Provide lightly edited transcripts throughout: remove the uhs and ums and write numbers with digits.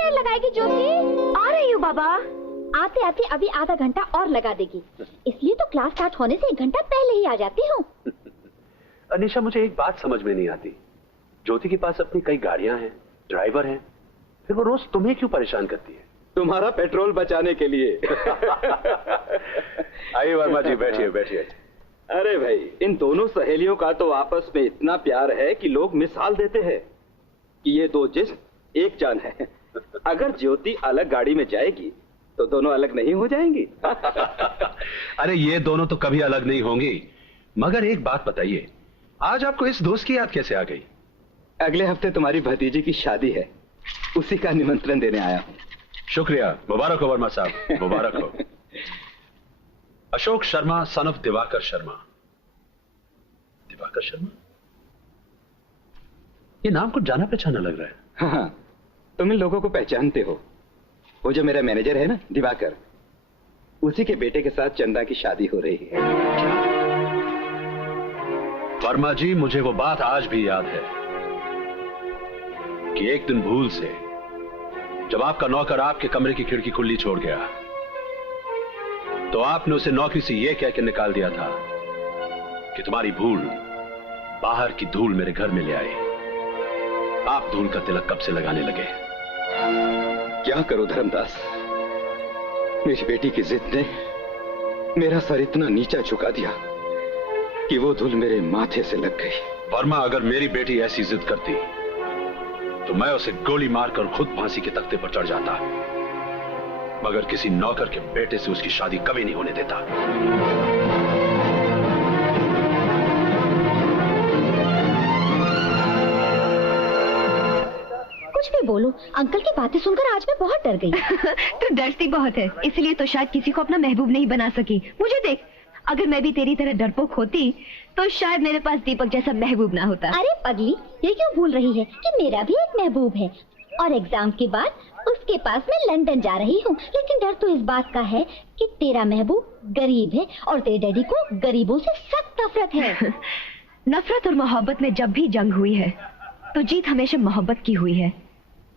देर लगाएगी ज्योति? आ रही हूँ बाबा। आते आते अभी आधा घंटा और लगा देगी, इसलिए तो क्लास स्टार्ट होने से 1 घंटा पहले ही आ जाती हूँ। अनीशा, मुझे एक बात समझ में नहीं आती। ज्योति के पास अपनी कई गाड़ियां हैं, ड्राइवर हैं, फिर वो रोज तुम्हें क्यों परेशान करती है? तुम्हारा पेट्रोल बचाने के लिए। आइए वर्मा जी, बैठिए बैठिए। अरे भाई, इन दोनों सहेलियों का तो आपस में इतना प्यार है कि लोग मिसाल देते हैं कि ये 2 जिस्म एक जान है। अगर ज्योति अलग गाड़ी में जाएगी तो दोनों अलग नहीं हो जाएंगी। अरे ये दोनों तो कभी अलग नहीं होंगी। मगर एक बात बताइए, आज आपको इस दोस्त की याद कैसे आ गई? अगले हफ्ते तुम्हारी भतीजी की शादी है, उसी का निमंत्रण देने आया हूँ। शुक्रिया, मुबारक हो वर्मा साहब, मुबारक हो। Ashok Sharma son of Diwakar Sharma. दिवाकर शर्मा, ये नाम कुछ जाना पहचाना लग रहा है। हाँ, तुम इन लोगों को पहचानते हो। वो जो मेरा मैनेजर है ना, दिवाकर, उसी के बेटे के साथ चंदा की शादी हो रही है। वर्मा जी, मुझे वो बात आज भी याद है कि एक दिन भूल से जब आपका नौकर आपके कमरे की खिड़की खुली छोड़ गया तो आपने उसे नौकरी से यह कह के निकाल दिया था कि तुम्हारी भूल बाहर की धूल मेरे घर में ले आई। आप धूल का तिलक कब से लगाने लगे? क्या करूं धर्मदास, मेरी बेटी की जिद ने मेरा सर इतना नीचा झुका दिया कि वो धूल मेरे माथे से लग गई। वर्मा, अगर मेरी बेटी ऐसी जिद करती तो मैं उसे गोली मारकर खुद फांसी के तख्ते पर चढ़ जाता, मगर किसी नौकर के बेटे से उसकी शादी कभी नहीं होने देता। कुछ भी बोलो, अंकल की बातें सुनकर आज मैं बहुत डर गई। तू डरती बहुत है, इसलिए तो शायद किसी को अपना महबूब नहीं बना सकी। मुझे देख, अगर मैं भी तेरी तरह डरपोक होती तो शायद मेरे पास दीपक जैसा महबूब ना होता। अरे पगली, ये क्यों भूल रही है कि मेरा भी एक महबूब है और एग्जाम के बाद उसके पास मैं लंदन जा रही हूँ। लेकिन डर तो इस बात का है कि तेरा महबूब गरीब है और तेरे डैडी को गरीबों से सख्त नफरत है। नफरत और मोहब्बत में जब भी जंग हुई है तो जीत हमेशा मोहब्बत की हुई है,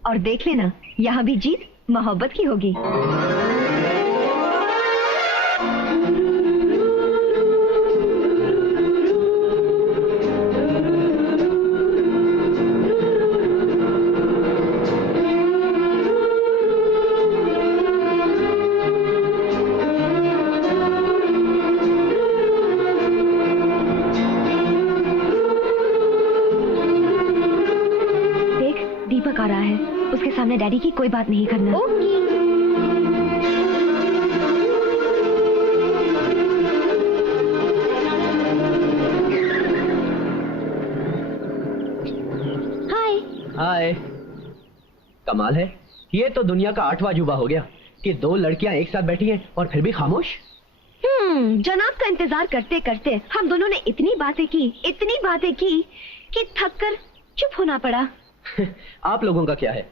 और देख लेना यहाँ भी जीत मोहब्बत की होगी। आ रहा है, उसके सामने डैडी की कोई बात नहीं करना। हाय हाय। कमाल है, ये तो दुनिया का 8वां अजूबा हो गया कि 2 लड़कियां एक साथ बैठी हैं और फिर भी खामोश। जनाब का इंतजार करते करते हम दोनों ने इतनी बातें की कि थक कर चुप होना पड़ा। आप लोगों का क्या है,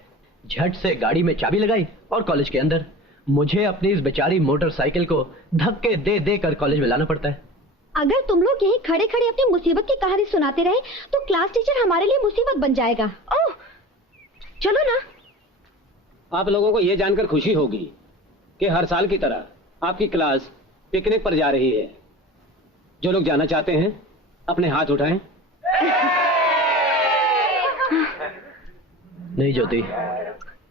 झट से गाड़ी में चाबी लगाई और कॉलेज के अंदर। मुझे अपनी इस बेचारी मोटरसाइकिल को धक्के दे दे कर कॉलेज में लाना पड़ता है। अगर तुम लोग यहीं खड़े खड़े अपनी मुसीबत की कहानी सुनाते रहे तो क्लास टीचर हमारे लिए मुसीबत बन जाएगा। ओह, चलो ना। आप लोगों को यह जानकर खुशी होगी कि हर साल की तरह आपकी क्लास पिकनिक पर जा रही है। जो लोग जाना चाहते हैं अपने हाथ उठाएं। नहीं ज्योति,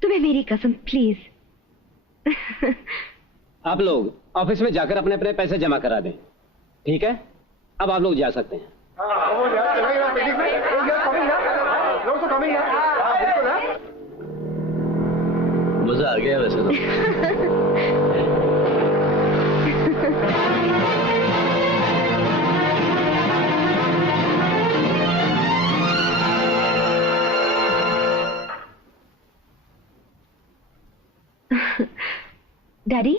तुम्हें मेरी कसम, प्लीज। आप लोग ऑफिस में जाकर अपने अपने पैसे जमा करा दें, ठीक है? अब आप लोग जा सकते हैं। मजा आ गया वैसे तो। डैडी,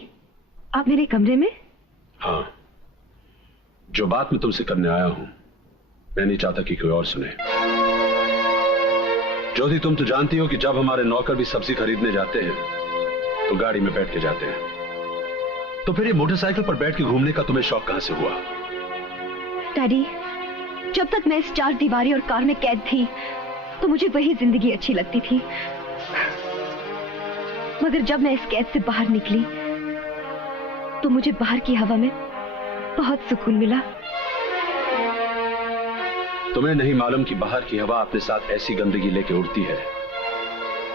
आप मेरे कमरे में? हाँ, जो बात मैं तुमसे करने आया हूं मैं नहीं चाहता कि कोई और सुने। ज्योति, तुम तो जानती हो कि जब हमारे नौकर भी सब्जी खरीदने जाते हैं तो गाड़ी में बैठ के जाते हैं, तो फिर ये मोटरसाइकिल पर बैठ के घूमने का तुम्हें शौक कहां से हुआ? डैडी, जब तक मैं इस 4 दीवारी और कार में कैद थी तो मुझे वही जिंदगी अच्छी लगती थी। मगर जब मैं इस कैद से बाहर निकली तो मुझे बाहर की हवा में बहुत सुकून मिला। तुम्हें नहीं मालूम कि बाहर की हवा अपने साथ ऐसी गंदगी लेके उड़ती है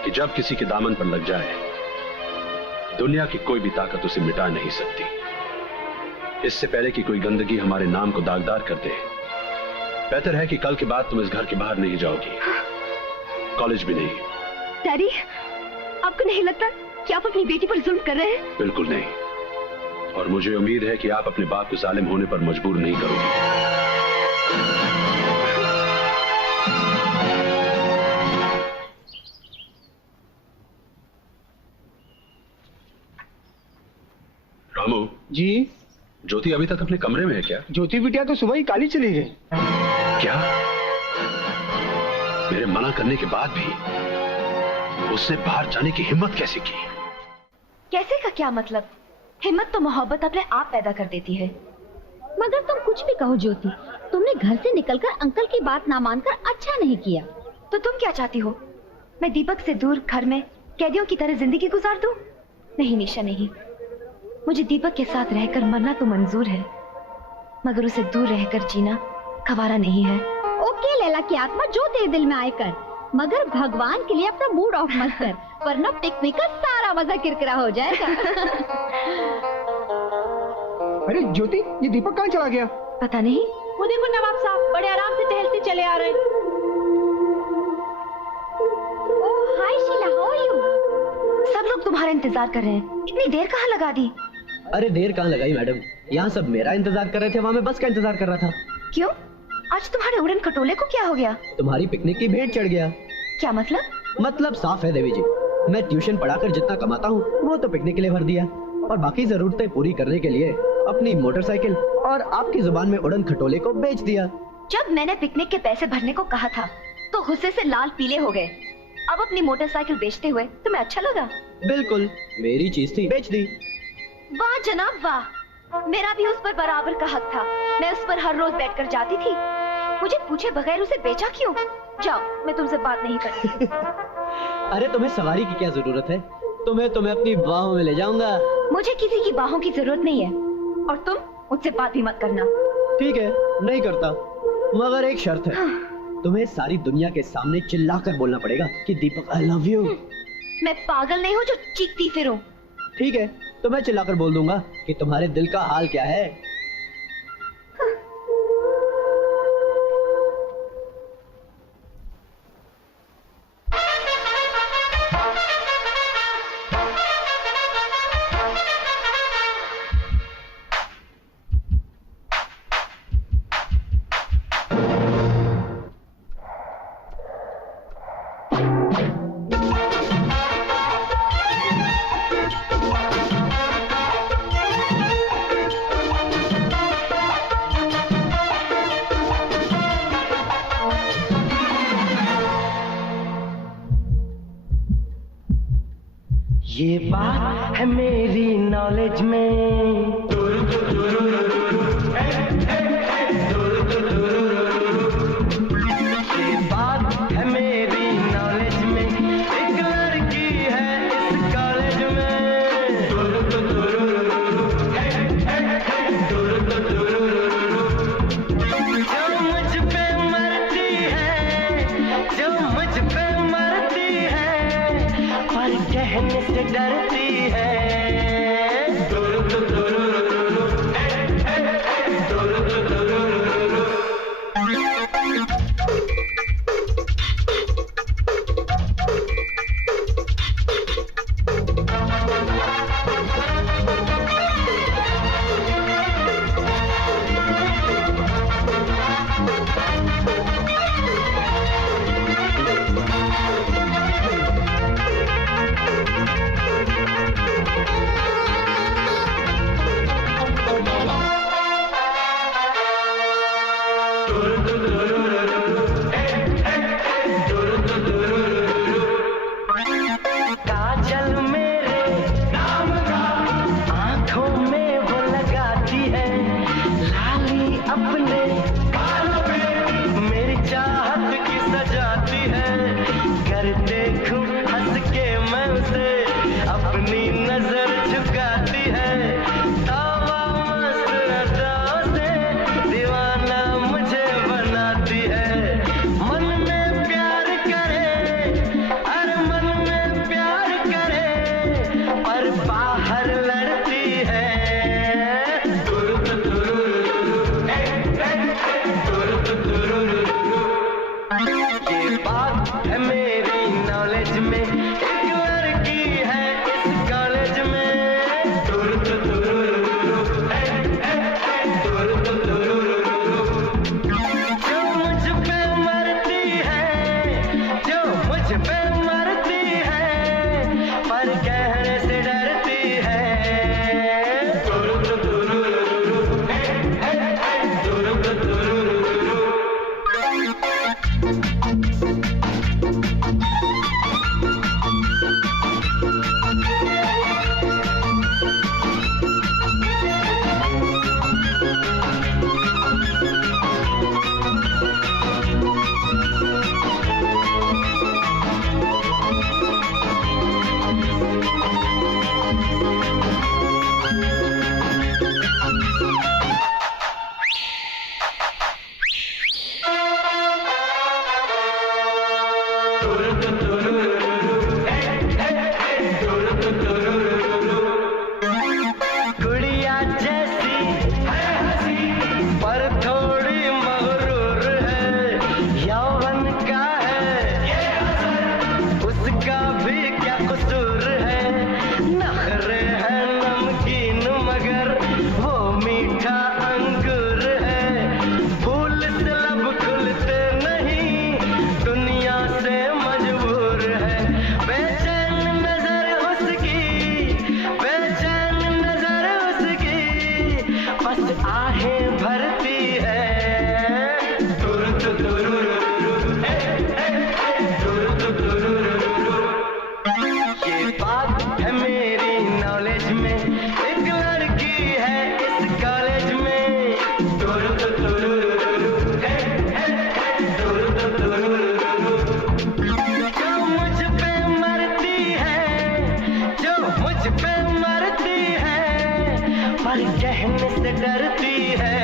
कि जब किसी के दामन पर लग जाए दुनिया की कोई भी ताकत उसे मिटा नहीं सकती। इससे पहले कि कोई गंदगी हमारे नाम को दागदार कर दे, बेहतर है कि कल के बाद तुम इस घर के बाहर नहीं जाओगी, कॉलेज भी नहीं। डैडी, आपको नहीं लगता कि आप अपनी बेटी पर जुल्म कर रहे हैं? बिल्कुल नहीं, और मुझे उम्मीद है कि आप अपने बाप को जालिम होने पर मजबूर नहीं करोगी। रामू जी। ज्योति अभी तक अपने कमरे में है क्या? ज्योति बिटिया तो सुबह ही काली चली गई। क्या? मेरे मना करने के बाद भी उसने बाहर जाने की हिम्मत कैसे की? कैसे का क्या मतलब? हिम्मत तो मोहब्बत अपने आप पैदा कर देती है। मगर तुम कुछ भी कहो ज्योति, तुमने घर से निकलकर अंकल की बात ना मानकर अच्छा नहीं किया। तो तुम क्या चाहती हो? मैं दीपक से दूर घर में कैदियों की तरह जिंदगी गुजार दूं? नहीं निशा, नहीं। मुझे दीपक के साथ रहकर मरना तो मंजूर है, मगर उसे दूर रहकर जीना गवारा नहीं है। ओके लैला की आत्मा, जो तेरे दिल में आए कर, मगर भगवान के लिए अपना मूड ऑफ मत कर, वरना पिकनिक का सारा मजा किरकिरा हो जाएगा। अरे ज्योति, ये दीपक कहाँ चला गया? पता नहीं। वो देखो नवाब साहब बड़े आराम से टहलते चले आ रहे हैं। ओह हाय शीला, हाउ आर यू? सब लोग तुम्हारा इंतजार कर रहे हैं, इतनी देर कहाँ लगा दी? अरे देर कहाँ लगाई मैडम, यहाँ सब मेरा इंतजार कर रहे थे, वहाँ मैं बस का इंतजार कर रहा था। क्यों? आज तुम्हारे उड़न खटोले को क्या हो गया? तुम्हारी पिकनिक की भेंट चढ़ गया। क्या मतलब? मतलब साफ है देवी जी, मैं ट्यूशन पढ़ाकर जितना कमाता हूँ वो तो पिकनिक के लिए भर दिया, और बाकी जरूरतें पूरी करने के लिए अपनी मोटरसाइकिल और आपकी जुबान में उड़न खटोले को बेच दिया। जब मैंने पिकनिक के पैसे भरने को कहा था तो गुस्से से लाल पीले हो गए। अब अपनी मोटरसाइकिल बेचते हुए तुम्हें अच्छा लगा? बिल्कुल, मेरी चीज थी, बेच दी। वाह जनाब वाह, मेरा भी उस पर बराबर का हक था। मैं उस पर हर रोज बैठकर जाती थी, मुझे पूछे बगैर उसे बेचा क्यों? जाओ, मैं तुमसे बात नहीं करती। अरे तुम्हें सवारी की क्या जरूरत है? तुम्हें अपनी बाहों में ले जाऊंगा। मुझे किसी की बाहों की जरूरत नहीं है, और तुम मुझसे बात भी मत करना। ठीक है, नहीं करता, मगर एक शर्त है। तुम्हें सारी दुनिया के सामने चिल्लाकर बोलना पड़ेगा कि दीपक आई लव यू। मैं पागल नहीं हूँ जो चीखती फिरूं। ठीक है, तो मैं चिल्लाकर बोल दूंगा कि तुम्हारे दिल का हाल क्या है। ये बात है मेरी नॉलेज में, ये बात है मेरी नॉलेज में, एक लड़की है इस कॉलेज में, जो मुझ पे मरती है, जो मुझ पे मरती है, पर कहने से डरती है। काजल मेरे नाम का आंखों में वो लगाती है, लाली अपने बालों पे मेरी चाहत की सजाती है। कर देखूं हंस के मैं उसे, अब बस आहें भरती है। ये बात है मेरी नॉलेज में, एक लड़की है इस कॉलेज में। जो मुझ पे मरती है, जो मुझ पे मरती है, पर कहने से डरती है।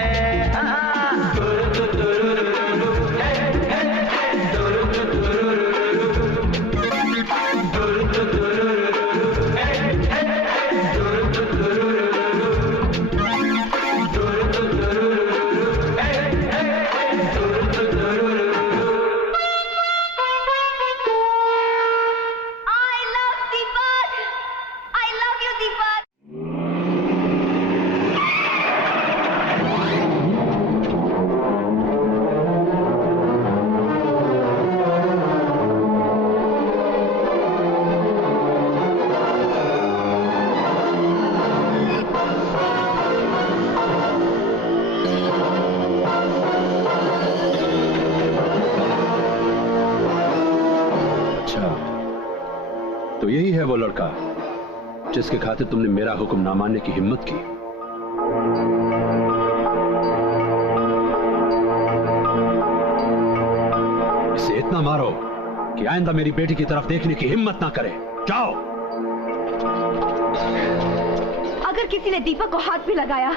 तो यही है वो लड़का जिसके खातिर तुमने मेरा हुक्म ना मानने की हिम्मत की। इसे इतना मारो कि आइंदा मेरी बेटी की तरफ देखने की हिम्मत ना करे। जाओ। अगर किसी ने दीपक को हाथ भी लगाया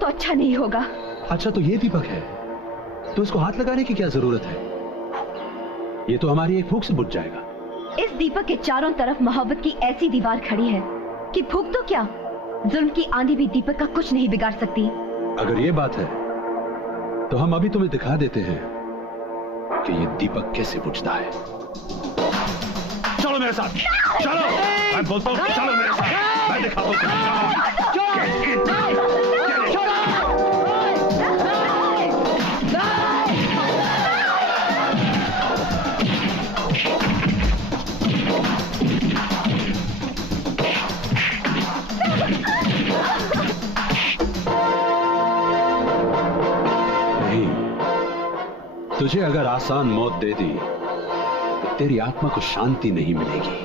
तो अच्छा नहीं होगा। अच्छा, तो ये दीपक है तो इसको हाथ लगाने की क्या जरूरत है? ये तो हमारी एक फूंक से बुझ जाएगा। इस दीपक के चारों तरफ मोहब्बत की ऐसी दीवार खड़ी है कि फूंक तो क्या, जुल्म की आंधी भी दीपक का कुछ नहीं बिगाड़ सकती। अगर ये बात है तो हम अभी तुम्हें दिखा देते हैं कि ये दीपक कैसे बुझता है। चलो मेरे साथ, चलो। मैं बोलता हूँ चलो मेरे साथ, मैं दिखाता हूँ। तुझे अगर आसान मौत दे दी तो तेरी आत्मा को शांति नहीं मिलेगी।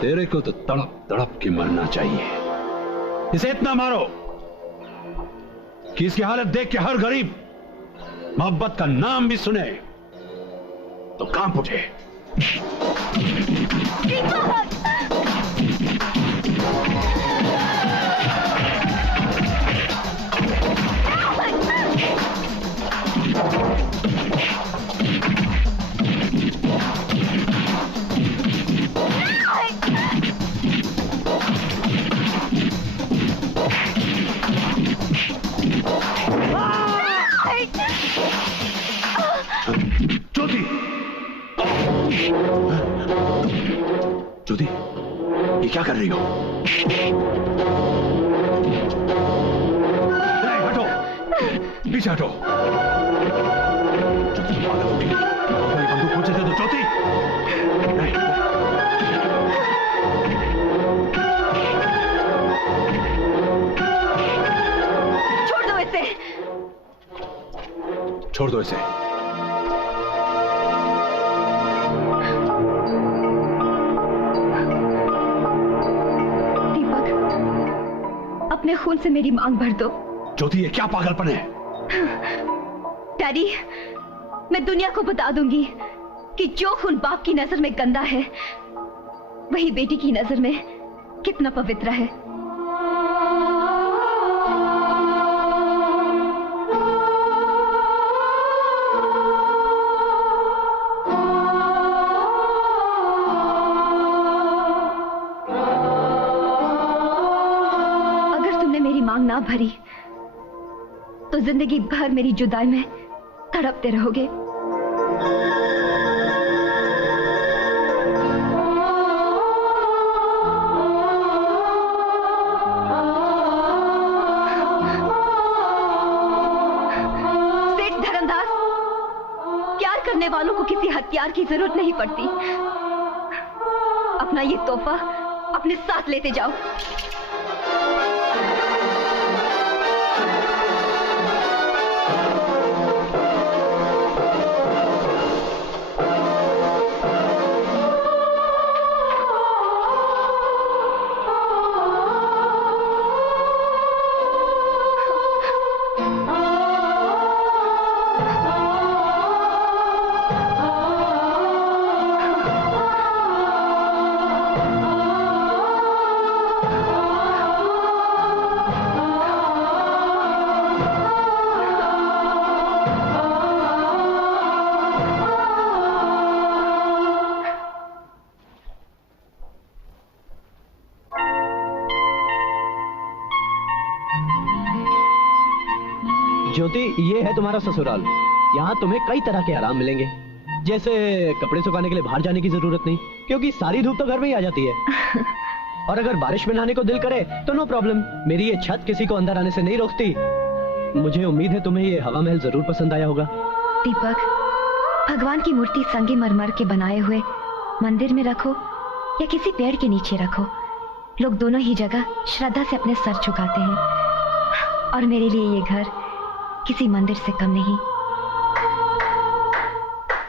तेरे को तो तड़प तड़प के मरना चाहिए। इसे इतना मारो कि इसकी हालत देख के हर गरीब मोहब्बत का नाम भी सुने तो कांप उठे। ज्योति, ये क्या कर रही हो? नहीं, हटो, पीछे हटो। ज्योति, तुम पागल हो गई। मेरी बंदूक मुझे दे दो ज्योति। नहीं, छोड़ दो इसे। छोड़ दो इसे। अपने खून से मेरी मांग भर दो। ज्योति, ये क्या पागलपन है? डैडी, मैं दुनिया को बता दूंगी कि जो खून बाप की नजर में गंदा है वही बेटी की नजर में कितना पवित्र है। मांग ना भरी तो जिंदगी भर मेरी जुदाई में तड़पते रहोगे। सेठ धर्मदास, प्यार करने वालों को किसी हथियार की जरूरत नहीं पड़ती। अपना ये तोहफा अपने साथ लेते जाओ। ज्योति, ये है तुम्हारा ससुराल। यहाँ तुम्हें कई तरह के आराम मिलेंगे, जैसे कपड़े सुखाने के लिए बाहर जाने की जरूरत नहीं, क्योंकि सारी धूप तो घर में ही आ जाती है। और अगर बारिश में नहाने को दिल करे तो नो प्रॉब्लम, मेरी ये छत किसी को अंदर आने से नहीं रोकती। मुझे उम्मीद है तुम्हें ये हवा महल जरूर पसंद आया होगा। दीपक, भगवान की मूर्ति संगमरमर के बनाए हुए मंदिर में रखो या किसी पेड़ के नीचे रखो, लोग दोनों ही जगह श्रद्धा से अपने सर झुकाते हैं। और मेरे लिए ये घर किसी मंदिर से कम नहीं।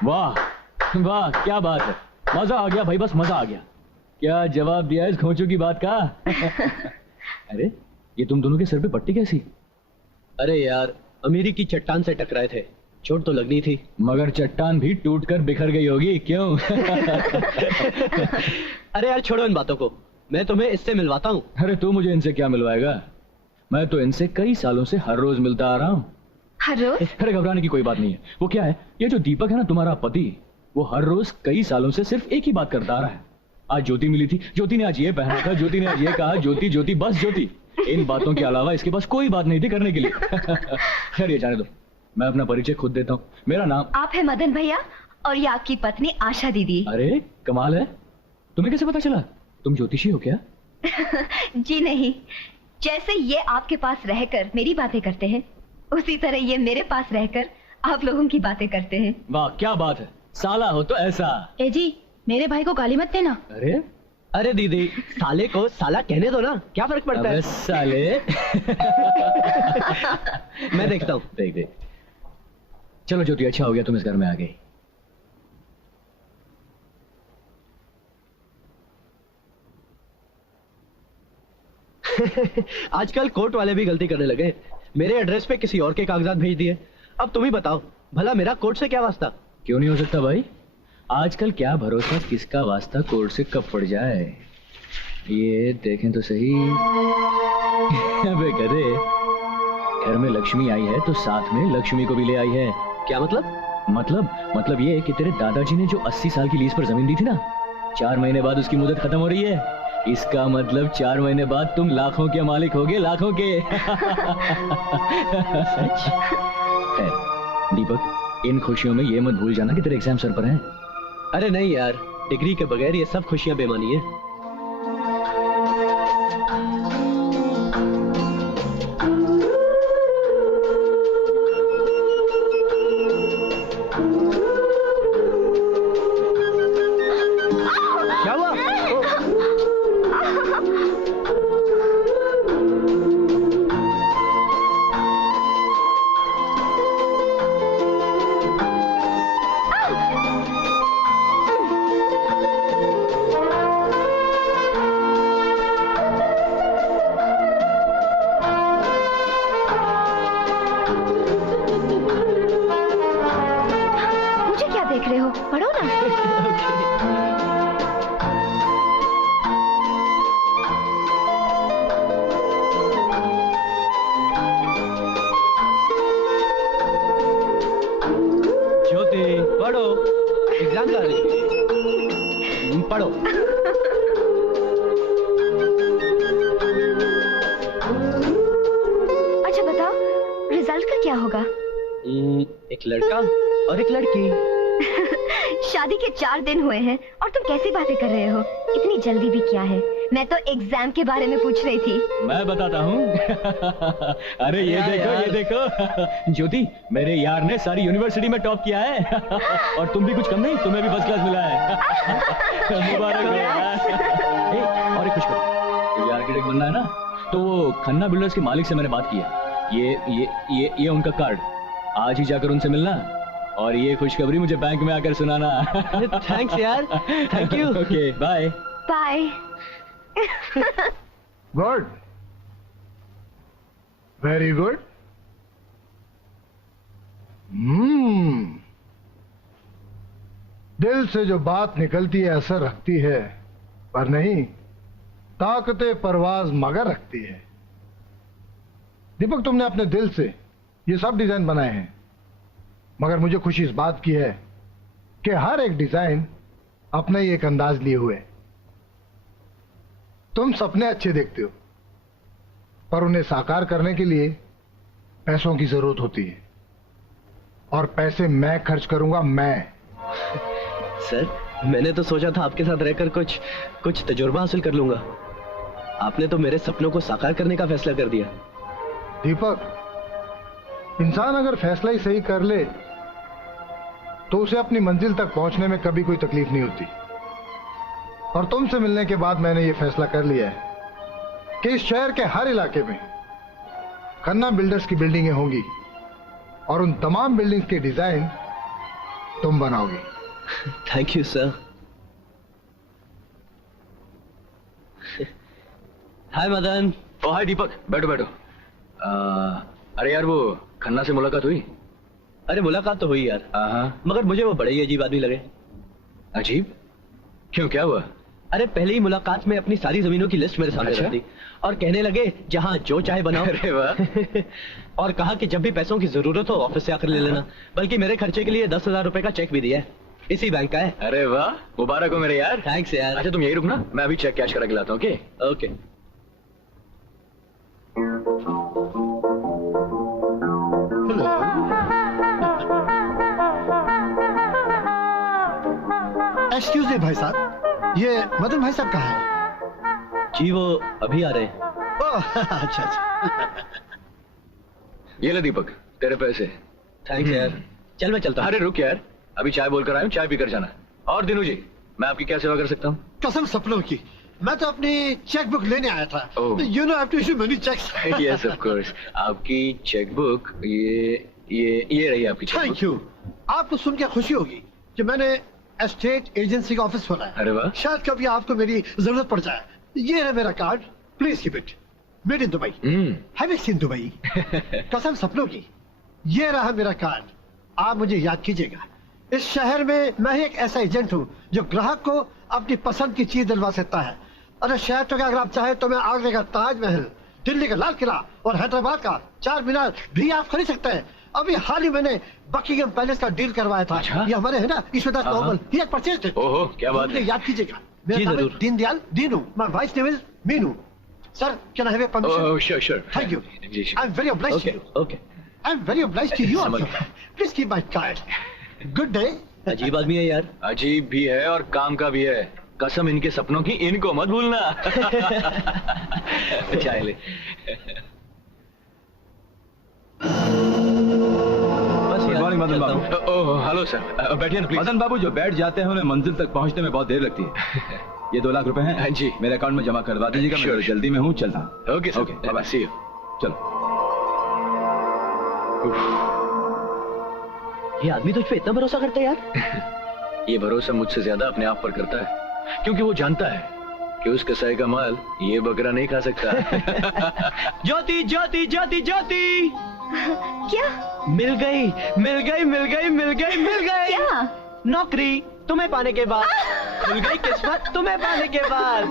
वाह वाह, क्या बात है, मजा आ गया भाई, बस मजा आ गया। क्या जवाब दिया इस खोचू की बात का? अरे ये तुम दोनों के सर पे पट्टी कैसी? अरे यार, अमीरी की चट्टान से टकराए थे, चोट तो लगनी थी। मगर चट्टान भी टूटकर बिखर गई होगी, क्यों? अरे यार छोड़ो इन बातों को, मैं तुम्हें इससे मिलवाता हूँ। अरे तू मुझे इनसे क्या मिलवाएगा? मैं तो इनसे कई सालों से हर रोज मिलता आ रहा हूँ। हर रोज? अरे घबराने की कोई बात नहीं है। वो क्या है, ये जो दीपक है ना तुम्हारा पति, वो हर रोज कई सालों से सिर्फ एक ही बात करता आ रहा है। आज ज्योति मिली थी, ज्योति ने आज ये पहना था, ज्योति ने आज ये कहा, ज्योति ज्योति बस ज्योति। इन बातों के अलावा इसके पास कोई बात नहीं थी करने के लिए। खैर ये जाने दो, मैं अपना परिचय खुद देता हूँ। मेरा नाम। आप है मदन भैया और ये आपकी पत्नी आशा दीदी। अरे कमाल है, तुम्हें कैसे पता चला? तुम ज्योतिषी हो क्या? जी नहीं, जैसे ये आपके पास रहकर मेरी बातें करते हैं, उसी तरह ये मेरे पास रहकर आप लोगों की बातें करते हैं। वाह क्या बात है, साला हो तो ऐसा। ए जी, मेरे भाई को गाली मत देना। अरे अरे दीदी, साले को साला कहने दो ना, क्या फर्क पड़ता है? साले। मैं देखता हूँ। देख देख, चलो ज्योति, अच्छा हो गया तुम इस घर में आ गई। आजकल कोर्ट वाले भी गलती करने लगे, मेरे एड्रेस पे किसी और के कागजात भेज दिए। अब तुम ही बताओ, भला मेरा कोर्ट से क्या वास्ता? क्यों नहीं हो सकता भाई, आजकल क्या भरोसा किसका वास्ता कोर्ट से कब पड़ जाए। ये देखें तो सही। अबे गधे, घर में लक्ष्मी आई है तो साथ में लक्ष्मी को भी ले आई है। क्या मतलब? मतलब ये कि तेरे दादाजी ने जो 80 साल की लीज पर जमीन दी थी ना, 4 महीने बाद उसकी मुदत खत्म हो रही है। इसका मतलब 4 महीने बाद तुम लाखों के मालिक होगे, लाखों के। सच? दीपक, इन खुशियों में ये मत भूल जाना कि तेरे एग्जाम सर पर हैं। अरे नहीं यार, डिग्री के बगैर ये सब खुशियां बेमानी है। क्या हुआ? मुझे क्या देख रहे हो, पढ़ो ना। ज्योति पढ़ो, एग्जाम का पढ़ो। अच्छा बताओ, रिजल्ट का क्या होगा? एक लड़का और एक लड़की। शादी के 4 दिन हुए हैं और तुम कैसी बातें कर रहे हो? इतनी जल्दी भी क्या है? मैं तो एग्जाम के बारे में पूछ रही थी। मैं बताता हूँ। अरे ये देखो ज्योति, मेरे यार ने सारी यूनिवर्सिटी में टॉप किया है। और तुम भी कुछ कम नहीं, तुम्हें भी फर्स्ट क्लास मिला है। मुबारक हो यार। और एक खुश करो, तुझे आर्किटेक्ट बनना है ना, तो वो खन्ना बिल्डर्स के मालिक से मैंने बात किया। ये उनका कार्ड, आज ही जाकर उनसे मिलना और ये खुशखबरी मुझे बैंक में आकर सुनाना। थैंक्स यार, thank you. Okay bye. Bye. Good, very good. दिल से जो बात निकलती है असर रखती है, पर नहीं ताकते परवाज मगर रखती है। दीपक, तुमने अपने दिल से ये सब डिजाइन बनाए हैं, मगर मुझे खुशी इस बात की है कि हर एक डिजाइन अपना ही एक अंदाज लिए हुए। तुम सपने अच्छे देखते हो, पर उन्हें साकार करने के लिए पैसों की जरूरत होती है और पैसे मैं खर्च करूंगा। मैं सर, मैंने तो सोचा था आपके साथ रहकर कुछ तजुर्बा हासिल कर लूंगा। आपने तो मेरे सपनों को साकार करने का फैसला कर दिया। दीपक, इंसान अगर फैसला ही सही कर ले तो उसे अपनी मंजिल तक पहुंचने में कभी कोई तकलीफ नहीं होती। और तुमसे मिलने के बाद मैंने ये फैसला कर लिया है कि इस शहर के हर इलाके में खन्ना बिल्डर्स की बिल्डिंगें होंगी और उन तमाम बिल्डिंग्स के डिजाइन तुम बनाओगे। Thank you sir. Hi Madan. Oh hi Deepak, बैठो बैठो। अरे यार, वो खन्ना से मुलाकात हुई? अरे मुलाकात तो हुई यार, मगर मुझे वो बड़े ही अजीब आदमी लगे। अजीब? क्यों, क्या हुआ? अरे पहले ही मुलाकात में अपनी सारी जमीनों की लिस्ट मेरे सामने रख दी और कहने लगे जहां जो चाहे बनाओ। अरे वाह। और कहा कि जब भी पैसों की जरूरत हो ऑफिस से आकर ले लेना, बल्कि मेरे खर्चे के लिए 10,000 रुपए का चेक भी दिया है, इसी बैंक का है। अरे वाह, मुबारक हो मेरे यार। थैंक्स यार। अच्छा तुम यही रुकना, मैं अभी चेक कैश करा के लाता हूँ। Okay okay. एक्सक्यूज मी भाई साहब, ये मदन भाई साहब कहाँ हैं? जी वो अभी आ रहे हैं। ओह अच्छा अच्छा। ये ले दीपक, तेरे पैसे। थैंक्स यार। चल मैं चलता हूँ। अरे रुक यार, अभी चाय बोल कर आया हूँ, चाय पीकर जाना। और दिनू जी, मैं आपकी क्या सेवा कर सकता हूँ? कसम सपनों की, मैं तो अपनी चेक बुक लेने आया था। You know I have to issue money cheques. Yes of course. आपकी चेक बुक ये रही आपकी चेक बुक। Thank you. आपको सुन के खुशी होगी कि मैंने एस्टेट एजेंसी का ऑफिस खोला है। अरे वाह। शायद कभी आपको मेरी जरूरत पड़ जाए। ये है मेरा card, please keep it. Made in Dubai. Have you seen Dubai? कसम सपनों की, ये रहा मेरा कार्ड। आप मुझे याद कीजिएगा। इस शहर में मैं ही एक ऐसा एजेंट हूँ जो ग्राहक को अपनी पसंद की चीज दिलवा सकता है। अरे शहर तो अगर आप चाहे तो मैं आगरे का ताजमहल, दिल्ली का लाल किला और हैदराबाद का चार मीनार भी आप खरीद सकते हैं। अभी हाल ही मैंने बकिंगम पैलेस का डील करवाया था। अच्छा? ये हमारे है ना Ishwardas normal, he has purchased it. ओहो क्या बात है। याद कीजिएगा। जी जरूर। Deendayal Dinu, my wife name is Meenu. Sir can I have your permission? Oh sure sure. Thank you. I am very obliged to you. Okay. I am very obliged to you also. Please keep my card. Good day. अजीब आदमी है यार। अजीब भी है और काम का भी है। कसम इनके सपनों की, इनको मत भूलना। चाय ले। गुड मॉर्निंग मदन बाबू। ओह हेलो सर, बैठिए ना प्लीज। मदन बाबू जो बैठ जाते हैं उन्हें मंजिल तक पहुंचने में बहुत देर लगती है। ये 2 लाख रुपए हैं जी, मेरे अकाउंट में जमा करवा दीजिएगा। मैं जल्दी में हूँ, चलता हूँ। Okay okay, bye bye, see you. चलो। ये आदमी तुझ पे इतना भरोसा करता है यार? ये भरोसा मुझसे ज्यादा अपने आप पर करता है, क्योंकि वो जानता है कि उस कसाई का माल ये बकरा नहीं खा सकता। ज्योति ज्योति ज्योति ज्योति। क्या? मिल गई मिल गई मिल गई मिल गई मिल गई। क्या? नौकरी तुम्हें पाने के बाद। मिल गई किस्मत तुम्हें पाने के बाद।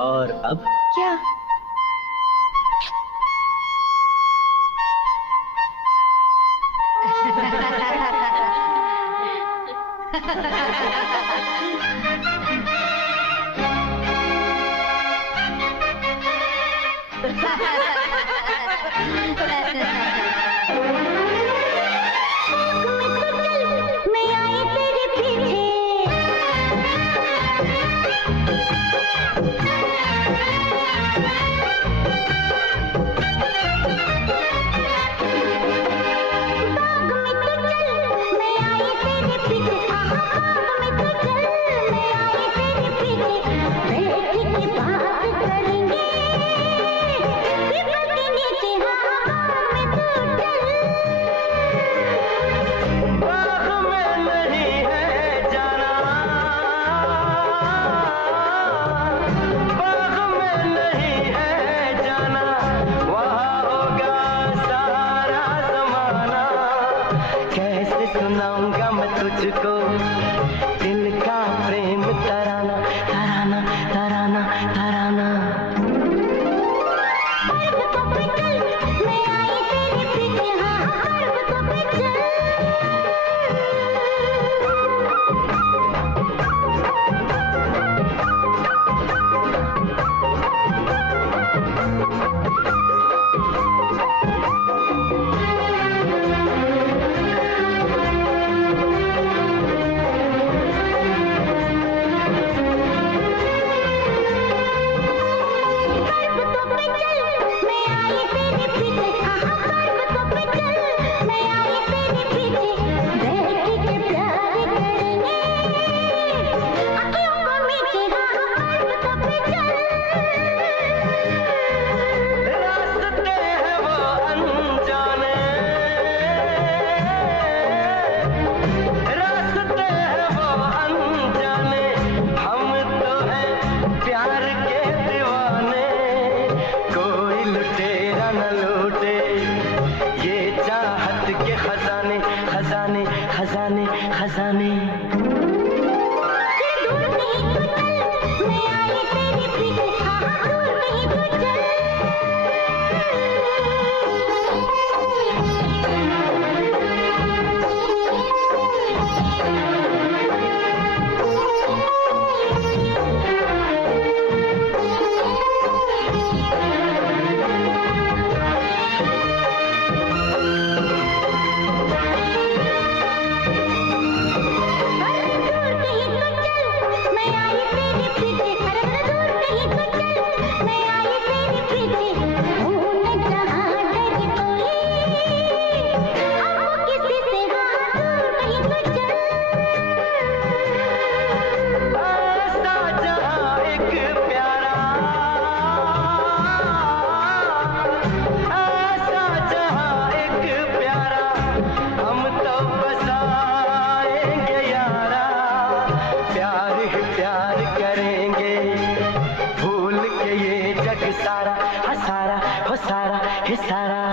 और अब क्या? सुनाऊंगा मैं तुझको दिल का प्रेम तराना तराना तराना तराना। आंख सारा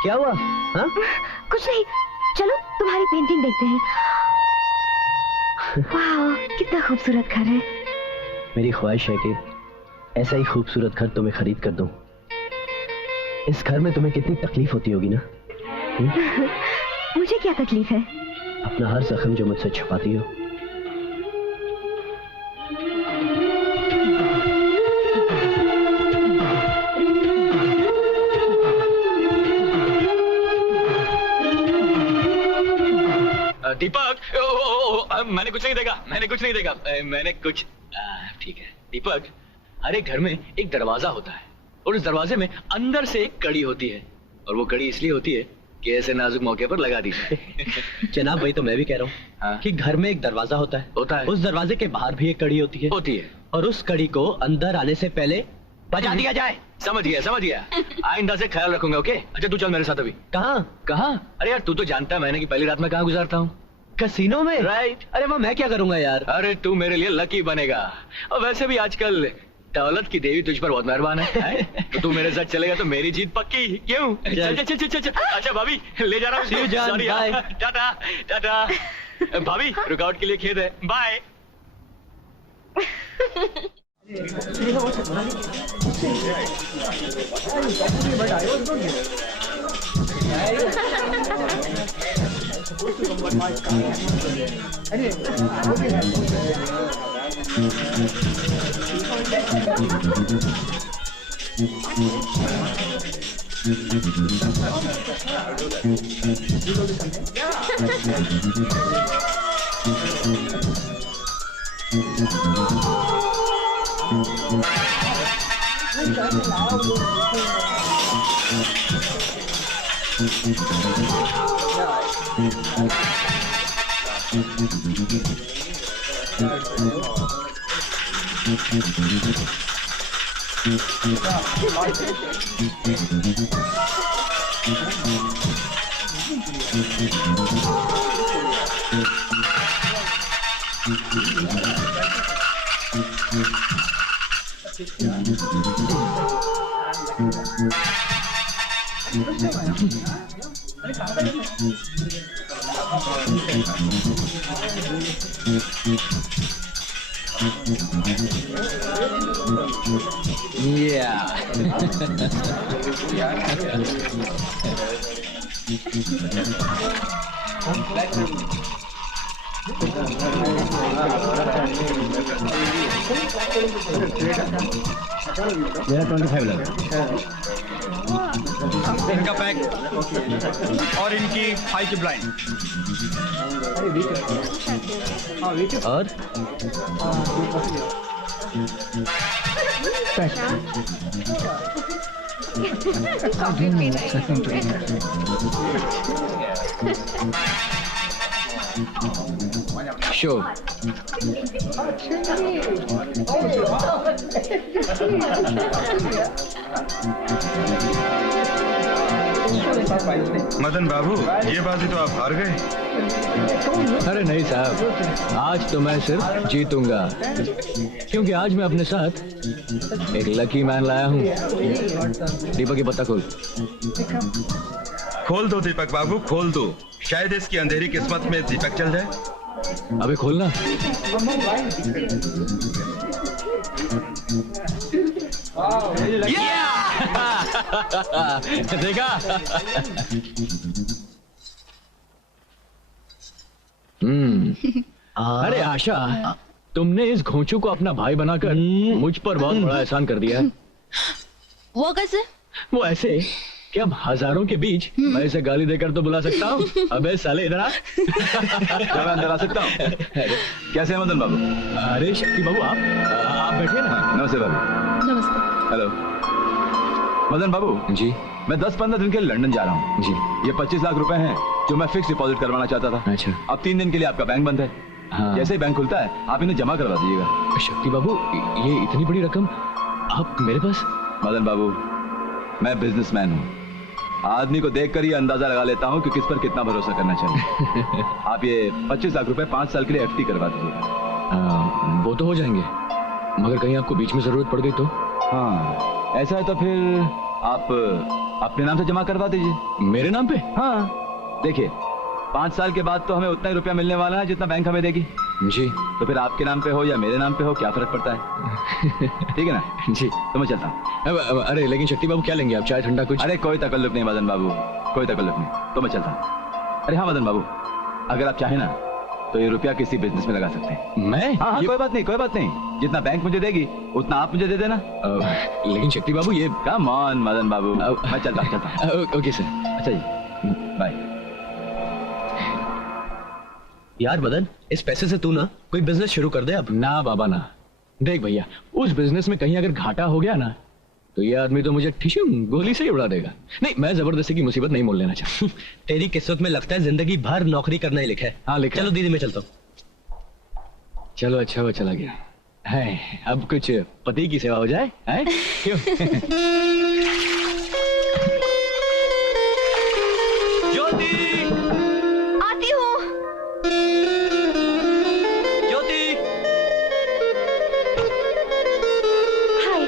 क्या हुआ? हाँ? कुछ नहीं, चलो तुम्हारी पेंटिंग देखते हैं। वाह, कितना खूबसूरत घर है। मेरी ख्वाहिश है कि ऐसा ही खूबसूरत घर तुम्हें खरीद कर दूं। इस घर में तुम्हें कितनी तकलीफ होती होगी ना? मुझे क्या तकलीफ है? अपना हर जख्म जो मुझसे छुपाती हो। दीपक, मैंने कुछ नहीं देखा, मैंने कुछ ठीक है। दीपक, हर एक घर में एक दरवाजा होता है और उस दरवाजे में अंदर से एक कड़ी होती है, और वो कड़ी इसलिए होती है कि ऐसे नाजुक मौके पर लगा दी जाए। जनाब, वही तो मैं भी कह रहा हूँ कि घर में एक दरवाजा होता है, उस दरवाजे के बाहर भी एक कड़ी होती है, और उस कड़ी को अंदर आने से पहले बजा दिया जाए। समझ गया। आइंदा से ख्याल रखूंगा। ओके, अच्छा तू चल मेरे साथ अभी। कहाँ? अरे यार, तू तो जानता है मैंने कि पहली रात में कहाँ गुजारता हूँ। कसीनो में? राइट। अरे मैं क्या करूंगा यार? अरे तू मेरे लिए लकी बनेगा, और वैसे भी आजकल दौलत की देवी तुझ पर बहुत मेहरबान है। तो तू मेरे साथ चलेगा तो मेरी जीत पक्की। क्यों? चल। अच्छा भाभी, ले जा रहा हूँ। सॉरी, टाटा। भाभी, रुकावट के लिए खेद है। बाय। मेरा 25 लगा। इनका पैक और इनकी 5 की ब्लाइंड। और शो मदन बाबू, ये बाजी तो आप हार गए। अरे नहीं साहब, आज तो मैं सिर्फ जीतूंगा, क्योंकि आज मैं अपने साथ एक लकी मैन लाया हूँ। दीपक की पत्ता खोल दो दीपक बाबू, खोल दो। शायद इसकी अंधेरी किस्मत में दीपक चल जाए। अबे खोलना। देखा? अरे आशा, तुमने इस घोंचू को अपना भाई बनाकर मुझ पर बहुत बड़ा एहसान कर दिया है। वो कैसे? वो ऐसे कि अब हजारों के बीच मैं इसे गाली देकर तो बुला सकता हूँ। अबे साले इधर आ। क्या मैं अंदर आ सकता हूँ? कैसे हैं मदन बाबू? अरे शक्ति बाबू आप बैठिए ना। नमस्ते बाबू। नमस्ते। हेलो मदन बाबू जी। मैं 10-15 दिन के लिए लंदन जा रहा हूँ जी। ये 25 लाख रुपए हैं जो मैं फिक्स डिपॉजिट करवाना चाहता था। अच्छा। अब 3 दिन के लिए आपका बैंक बंद है। हाँ। जैसे ही बैंक खुलता है आप इन्हें जमा करवा दीजिएगा। शक्ति बाबू ये इतनी बड़ी रकम आप मेरे पास? मदन बाबू मैं बिजनेसमैन हूँ, आदमी को देखकर ही अंदाजा लगा लेता हूँ कि किस पर कितना भरोसा करना चाहिए। आप ये 25 लाख रुपए 5 साल के लिए FD करवा दीजिएगा। वो तो हो जाएंगे, मगर कहीं आपको बीच में जरूरत पड़ गई तो? हाँ ऐसा है तो फिर आप अपने नाम से जमा करवा दीजिए। मेरे नाम पे? हाँ देखिए 5 साल के बाद तो हमें उतना ही रुपया मिलने वाला है जितना बैंक हमें देगी जी। तो फिर आपके नाम पे हो या मेरे नाम पे हो क्या फर्क पड़ता है? ठीक है ना जी। तो मैं चलता हूँ। अरे लेकिन शक्ति बाबू क्या लेंगे आप, चाय ठंडा कुछ? अरे कोई तकल्लुफ नहीं मदन बाबू, कोई तकल्लुफ नहीं, तो मैं चलता हूँ। अरे हाँ मदन बाबू अगर आप चाहें ना तो ये रुपया किसी बिजनेस में लगा सकते हैं। मैं? हाँ कोई बात नहीं, कोई बात नहीं, जितना बैंक मुझे देगी उतना आप मुझे दे देना। लेकिन शक्ति बाबू ये कम ऑन मदन बाबू, मैं चलता हूँ। Okay sir. अच्छा जी बाय। यार मदन इस पैसे से तू ना कोई बिजनेस शुरू कर दे अब। ना बाबा ना, देख भैया उस बिजनेस में कहीं अगर घाटा हो गया ना तो ये आदमी तो मुझे ठिशुम गोली से ही उड़ा देगा। नहीं मैं जबरदस्ती की मुसीबत नहीं मोल लेना चाहता। तेरी किस्मत में लगता है जिंदगी भर नौकरी करना ही लिखा है। हाँ लिखा। चलो दीदी मैं चलता हूँ। चलो अच्छा वो चला गया है, अब कुछ पति की सेवा हो जाए है? क्यों? ज्योति आती हूँ। ज्योति हाय।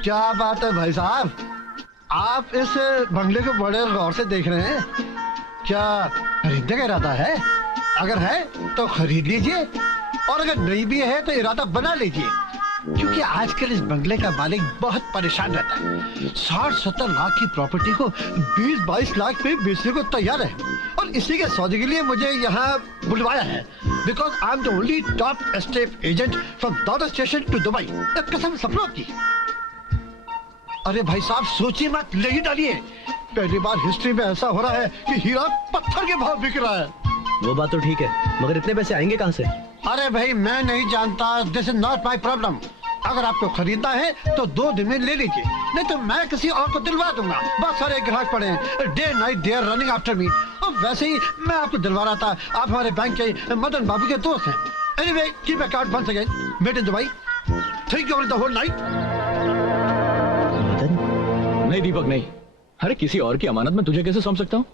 क्या बात है भाई साहब, आप इस बंगले को बड़े गौर से देख रहे हैं, क्या खरीदने का इरादा है? अगर है तो खरीद लीजिए और अगर नहीं भी है तो इरादा बना लीजिए, क्योंकि आजकल इस बंगले का मालिक बहुत परेशान रहता है। 60-70 लाख की प्रॉपर्टी को 20-22 लाख में बेचने को तैयार है और इसी के सौदे के लिए मुझे यहाँ बुलवाया है, because I am the only top estate agent from Dadar station to Dubai. कसम सपनों की। अरे भाई साहब सोचिए मत, ले ही डालिए। पहली बार हिस्ट्री में ऐसा हो रहा है कि हीरा पत्थर के भाव बिक रहा है। वो बात तो ठीक है, मगर इतने पैसे आएंगे कहाँ से? अरे भाई मैं नहीं जानता, this is not my problem. अगर आपको खरीदना है तो 2 दिन में ले लीजिए, नहीं तो मैं किसी और को दिलवा दूंगा। बहुत सारे ग्राहक पड़े हैं, day night they are running after me. और वैसे ही मैं आपको दिलवा रहा था, आप हमारे बैंक के मदन बाबू के दोस्त हैं। Anyway keep a card once again, met in Dubai. Thank you for the whole night. नहीं दीपक नहीं, अरे किसी और की अमानत में तुझे कैसे सौंप सकता हूँ?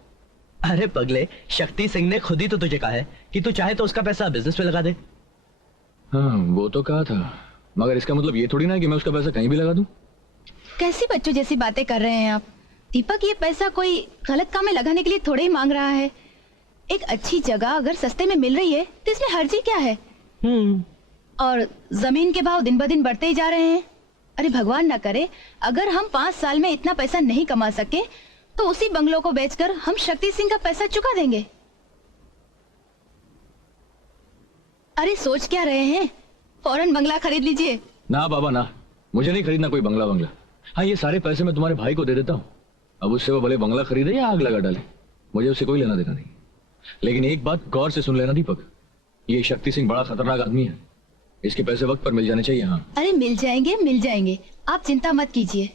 अरे पगले, शक्ति सिंह ने खुद ही तो तुझे कहा है कि तू चाहे तो उसका पैसा बिजनेस में लगा दे। हाँ वो तो कहा था, मगर इसका मतलब ये थोड़ी ना है कि मैं उसका पैसा कहीं भी लगा दूं। कैसी बच्चों जैसी बातें कर रहे हैं आप? दीपक ये पैसा कोई गलत काम में लगाने के लिए थोड़े ही मांग रहा है। एक अच्छी जगह अगर सस्ते में मिल रही है तो इसमें हर्जी क्या है? और जमीन के भाव दिन ब दिन बढ़ते ही जा रहे हैं। अरे भगवान ना करे अगर हम 5 साल में इतना पैसा नहीं कमा सके तो उसी बंगलों को बेचकर हम शक्ति सिंह का पैसा चुका देंगे। अरे सोच क्या रहे हैं? फौरन बंगला खरीद लीजिए। ना बाबा ना, मुझे नहीं खरीदना कोई बंगला बंगला। हाँ, ये सारे पैसे मैं तुम्हारे भाई को दे देता हूँ। अब उससे वो भले बंगला खरीदे या आग लगा डाले, मुझे उससे कोई लेना देना नहीं। लेकिन एक बात गौर से सुन लेना दीपक, ये शक्ति सिंह बड़ा खतरनाक आदमी है। इसके पैसे वक्त पर मिल जाने चाहिए। हाँ, अरे मिल जाएंगे, आप चिंता मत कीजिए।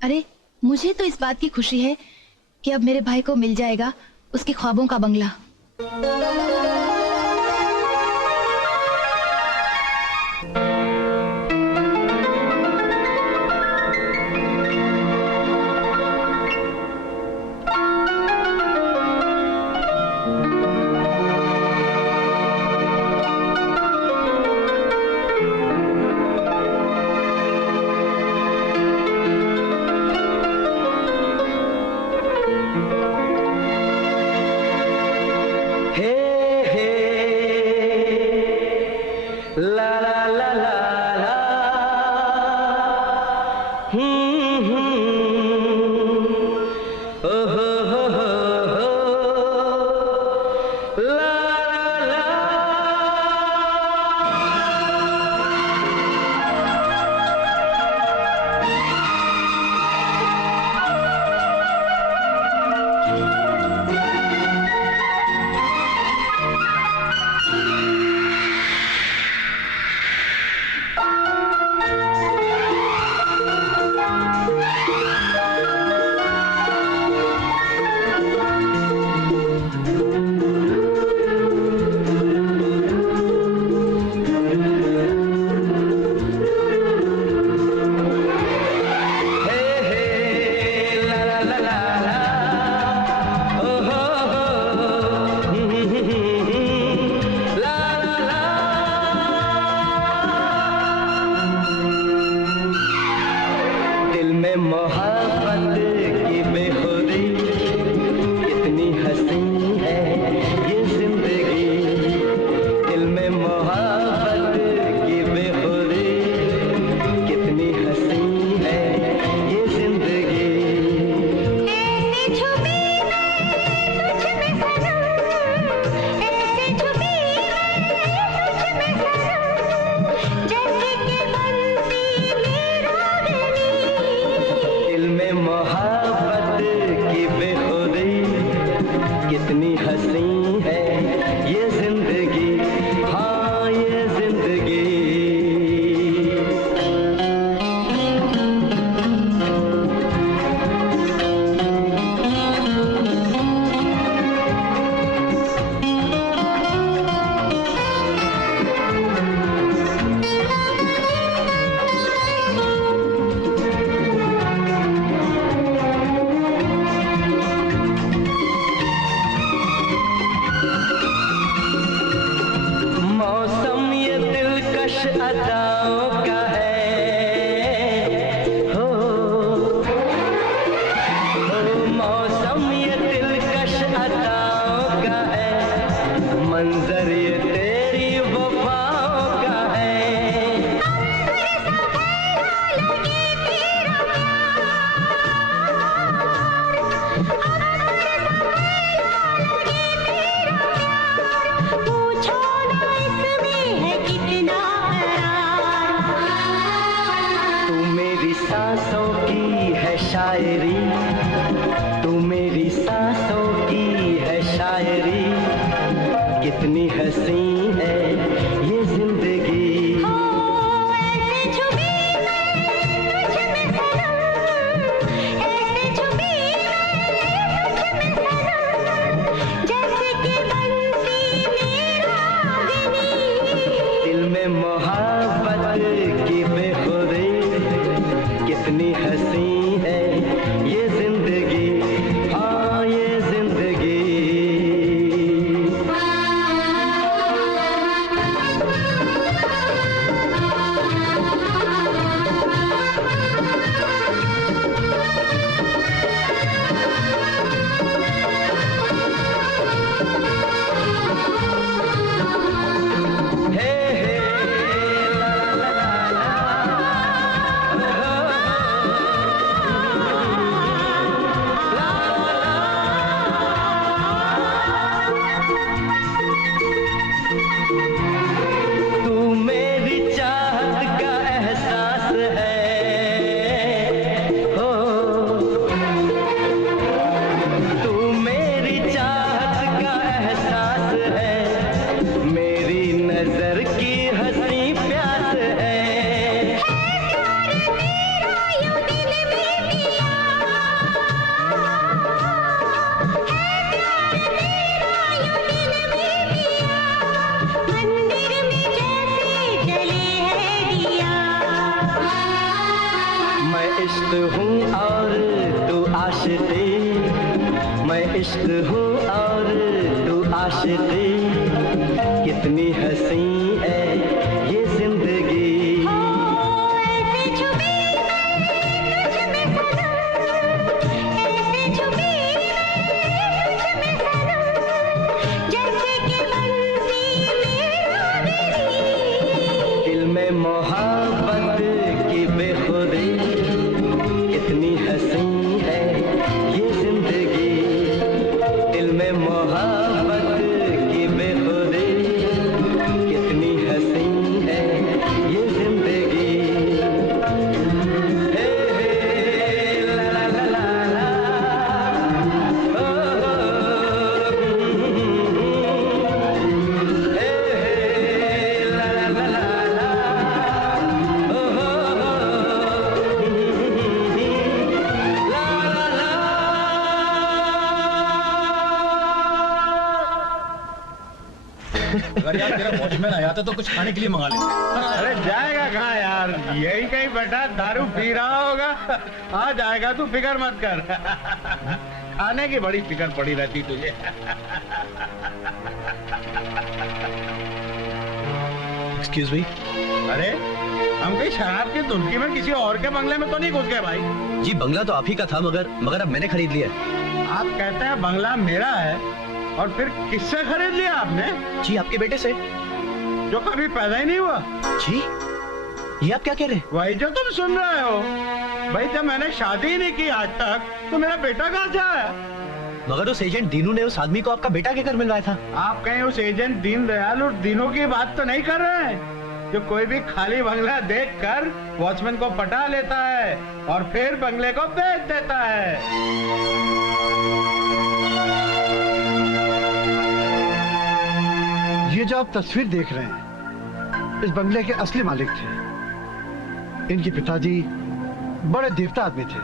अरे मुझे तो इस बात की खुशी है कि अब मेरे भाई को मिल जाएगा उसके ख्वाबों का बंगला। इश्क हूँ और तू आशिकी, कितनी हंसी है ये जिंदगी। दिल में मोहब्बत की बेखुदी, कितनी हंसी है ये जिंदगी। दिल में मोहब्बत की बेखुदी, कितनी हंसी है ये जिंदगी। हे हे ला ला ला ला ला, ओ हे हे ला ला ला ला ला, ओ अगर यार तेरा वॉचमैन आया था तो कुछ खाने के लिए मंगा ले। अरे जाएगा कहाँ यार, यही कहीं बैठा दारू पी रहा होगा। आ जाएगा, तू फिक्र मत कर। खाने की बड़ी फिक्र पड़ी रहती तुझे। Excuse me. अरे हम कहीं शराब की धुनकी में किसी और के बंगले में तो नहीं घुस गए भाई? जी बंगला तो आप ही का था, मगर अब मैंने खरीद लिया। आप कहते हैं बंगला मेरा है, और फिर किससे खरीद लिया आपने? जी आपके बेटे से, जो कभी पैदा ही नहीं हुआ। जी ये आप क्या कह रहे हैं? वही जो तुम सुन रहे हो भाई, जब मैंने शादी ही नहीं की आज तक, तो मेरा बेटा कहाँ से आया? मगर उस एजेंट दीनू ने उस आदमी को आपका बेटा के घर मिलवाया था। आप कहीं उस एजेंट दीनदयाल और दीनों की बात तो नहीं कर रहे हैं, जो कोई भी खाली बंगला देखकर वॉचमैन को पटा लेता है और फिर बंगले को बेच देता है। ये जो आप तस्वीर देख रहे हैं, इस बंगले के असली मालिक थे। इनके पिताजी बड़े देवता आदमी थे।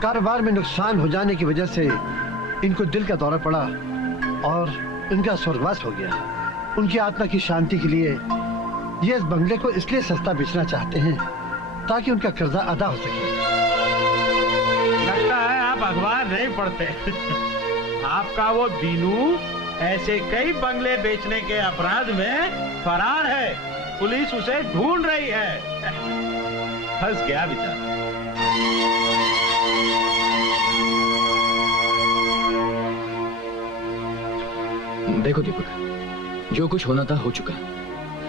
कारोबार में नुकसान हो जाने की वजह से इनको दिल का दौरा पड़ा और इनका स्वर्गवास हो गया। उनकी आत्मा की शांति के लिए ये इस बंगले को इसलिए सस्ता बेचना चाहते हैं ताकि उनका कर्जा अदा हो सके। लगता है आप अखबार नहीं पढ़ते। आपका वो दीनू ऐसे कई बंगले बेचने के अपराध में फरार है। पुलिस उसे ढूंढ रही है। फंस गया बेचारा। देखो दीपक, जो कुछ होना था हो चुका।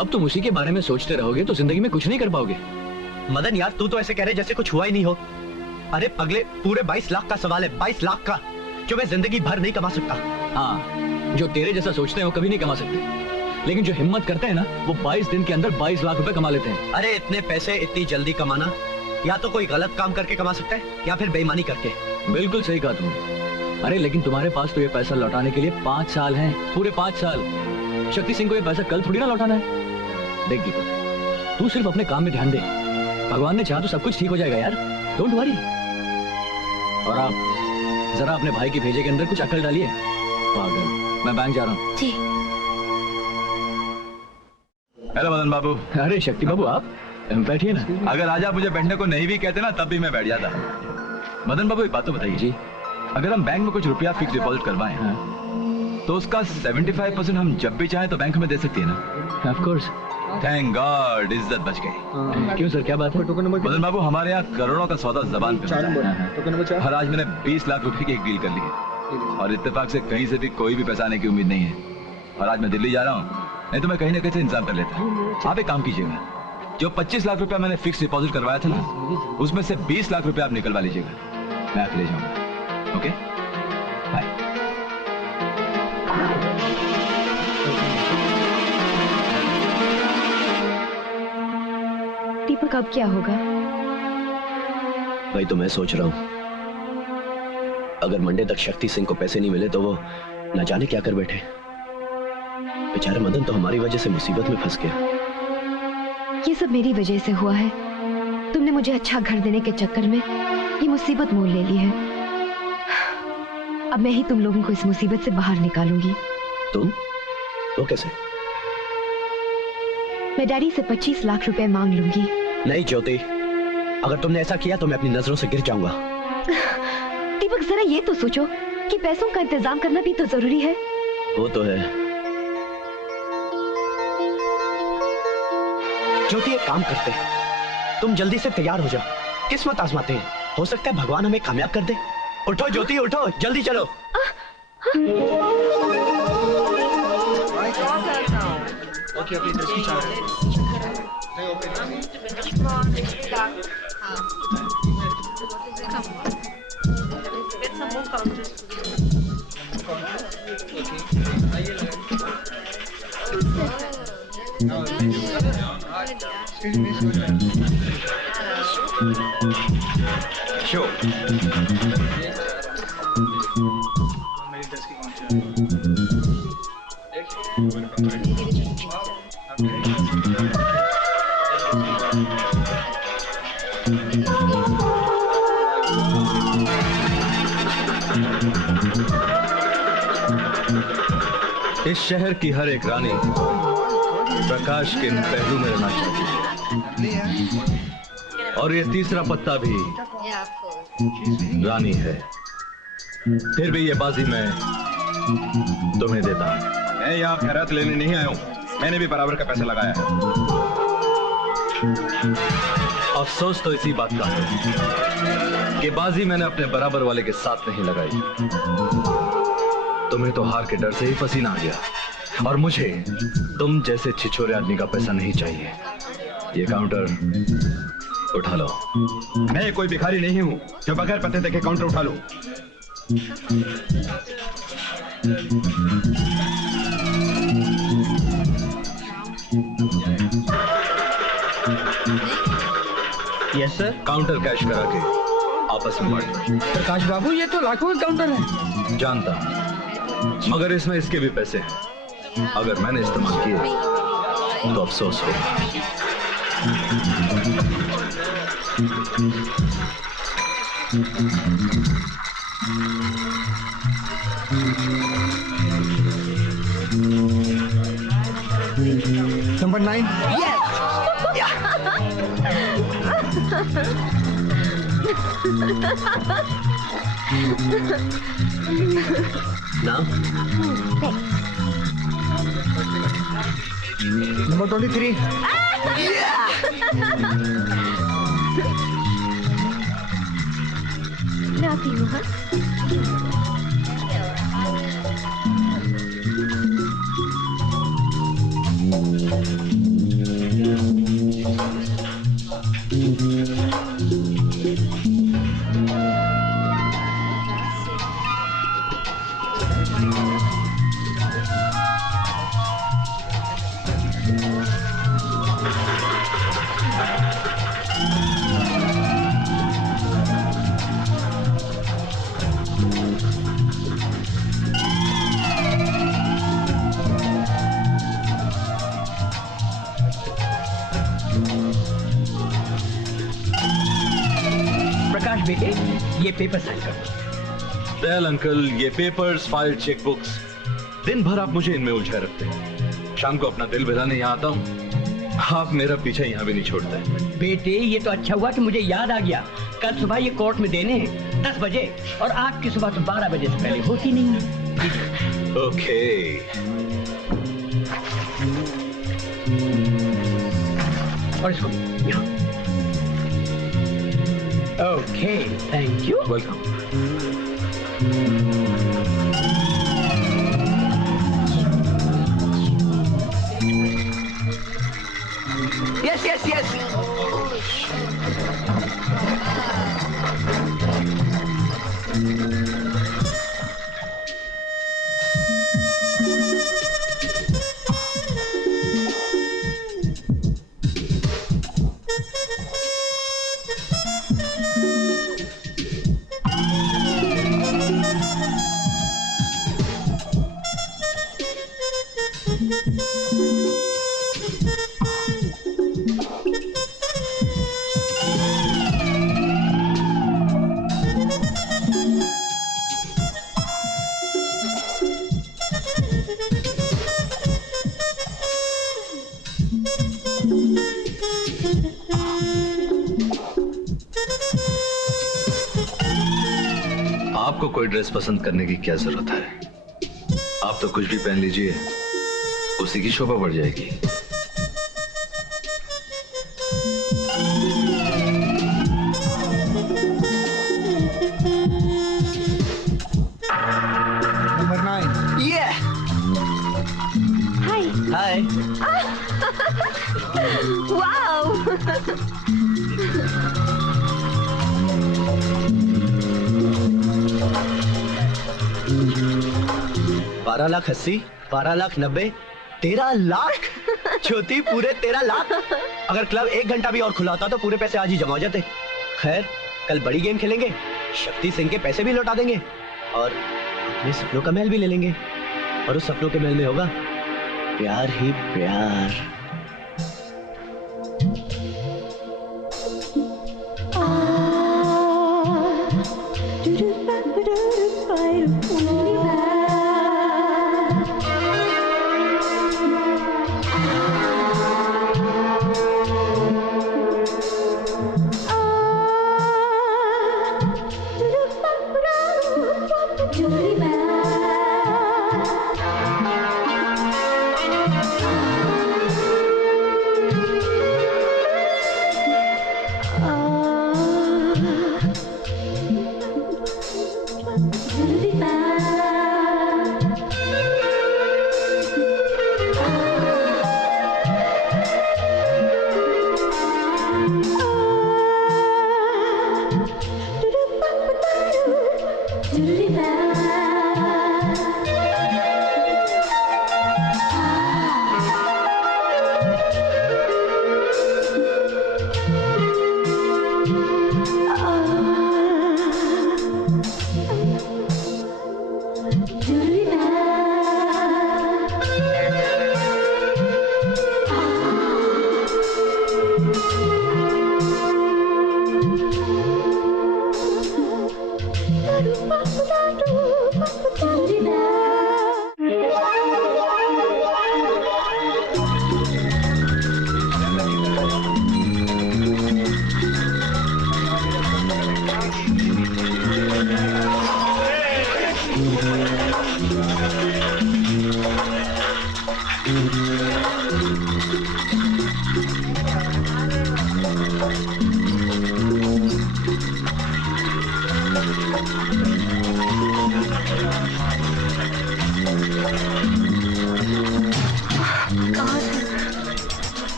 अब तुम उसी के बारे में सोचते रहोगे तो जिंदगी में कुछ नहीं कर पाओगे। मदन यार, तू तो ऐसे कह रहे जैसे कुछ हुआ ही नहीं हो। अरे पगले, पूरे 22 लाख का सवाल है, 22 लाख का, जो मैं जिंदगी भर नहीं कमा सकता। हाँ, जो तेरे जैसा सोचते हैं वो कभी नहीं कमा सकते, लेकिन जो हिम्मत करते हैं ना, वो 22 दिन के अंदर 22 लाख रुपए कमा लेते हैं। अरे इतने पैसे इतनी जल्दी कमाना, या तो कोई गलत काम करके कमा सकता है या फिर बेईमानी करके। बिल्कुल सही कहा तुमने। अरे लेकिन तुम्हारे पास तो ये पैसा लौटाने के लिए 5 साल हैं, पूरे 5 साल। शक्ति सिंह को ये पैसा कल थोड़ी ना लौटाना है। देख दीपक, तू सिर्फ अपने काम में ध्यान दे। भगवान ने चाहा तो सब कुछ ठीक हो जाएगा यार, डोंट वरी। और आप जरा अपने भाई की भेजे के अंदर कुछ अकल डालिए। पागल, मैं बैंक जा रहा हूँ। जी। हेलो मदन बाबू। अरे शक्ति बाबू, आप बैठिए ना। अगर आज आप मुझे बैठने को नहीं भी कहते ना, तब भी मैं बैठ जाता। मदन बाबू एक बात तो बताइए जी, अगर हम बैंक में कुछ रुपया फिक्स डिपॉजिट करवाएं, तो उसका 75% हम जब भी चाहें तो बैंक में दे सकती है ना? Of course. थैंक गॉड, इज्जत बच गई। क्यों सर, क्या बात है? मदन बाबू, हमारे यहाँ करोड़ों का सौदा जबान पे होता है। और आज मैंने 20 लाख रुपए की एक डील कर ली है, और इत्तेफाक से कहीं से भी कोई भी पैसा आने की उम्मीद नहीं है। और आज मैं दिल्ली जा रहा हूँ, नहीं तो मैं कहीं ना कहीं से इंतजाम कर लेता। आप एक काम कीजिएगा, जो 25 लाख रुपया मैंने फिक्स डिपॉजिट करवाया था ना, उसमें से 20 लाख रुपया आप निकलवा लीजिएगा, मैं आके ले जाऊंगा। Okay, bye. दीपक, अब क्या होगा? भाई तो मैं सोच रहा हूँ, अगर मंडे तक शक्ति सिंह को पैसे नहीं मिले तो वो न जाने क्या कर बैठे। बेचारा मदन तो हमारी वजह से मुसीबत में फंस गया। ये सब मेरी वजह से हुआ है। तुमने मुझे अच्छा घर देने के चक्कर में ये मुसीबत मोल ले ली है। अब मैं ही तुम लोगों को इस मुसीबत से बाहर निकालूंगी। तुम? वो कैसे? मैं डैडी से 25 लाख रुपए मांग लूंगी। नहीं ज्योति, अगर तुमने ऐसा किया तो मैं अपनी नजरों से गिर जाऊंगा। दीपक, जरा ये तो सोचो, कि पैसों का इंतजाम करना भी तो जरूरी है। वो तो है। ज्योति एक काम करते हैं, तुम जल्दी से तैयार हो जाओ, किस्मत आजमाते हैं, हो सकता है भगवान हमें कामयाब कर दे। उठो ज्योति उठो, जल्दी चलो। ओके, अपनी दृष्टि चाह रहे हैं। शो इस शहर की हर एक रानी प्रकाश के पहलू में रहना चाहती है, और ये तीसरा पत्ता भी रानी है। फिर भी ये बाजी मैं तुम्हें देता हूं। मैं यहाँ खैरात लेने नहीं आया हूं, मैंने भी बराबर का पैसा लगाया है। अफसोस तो इसी बात का है कि बाजी मैंने अपने बराबर वाले के साथ नहीं लगाई। तुम्हें तो हार के डर से ही पसीना आ गया, और मुझे तुम जैसे छिछोरे आदमी का पैसा नहीं चाहिए। ये काउंटर उठा लो। मैं कोई भिखारी नहीं हूं जो बगैर पते देखे काउंटर उठा लूं। Yes sir. काउंटर कैश करा के आपस में बांट लो। प्रकाश बाबू, ये तो लाखों का काउंटर है। जानता, मगर इसमें इसके भी पैसे हैं। अगर मैंने इस्तेमाल किए तो अफसोस होगा। नंबर 9। नाम नंबर 23। लाती हूँ। हाँ, प्रकाश बेटे, ये पेपर साइन कर दो। दयाल अंकल, ये पेपर्स, फाइल, चेकबुक्स, दिन भर आप मुझे इनमें उलझाए रखते हैं। शाम को अपना दिल बहलाने यहाँ आता हूँ, आप मेरा पीछे यहाँ भी नहीं छोड़ते। बेटे, ये तो अच्छा हुआ कि मुझे याद आ गया। कल सुबह ये कोर्ट में देने हैं 10 बजे, और आपकी सुबह तो 12 बजे से पहले होती नहीं है। ओके। और इसको यहाँ। Okay, thank you. Welcome. Yes yes yes. कोई ड्रेस पसंद करने की क्या जरूरत है? आप तो कुछ भी पहन लीजिए, उसी की शोभा बढ़ जाएगी। नंबर 9। Yeah. हाय। वाओ। 12,80,000, 12,90,000, 13,00,000। ज्योति, पूरे 13,00,000। अगर क्लब 1 घंटा भी और खुला होता तो पूरे पैसे आज ही जमा हो जाते। खैर, कल बड़ी गेम खेलेंगे, शक्ति सिंह के पैसे भी लौटा देंगे और अपने सपनों का महल भी ले लेंगे। और उस सपनों के महल में होगा प्यार ही प्यार।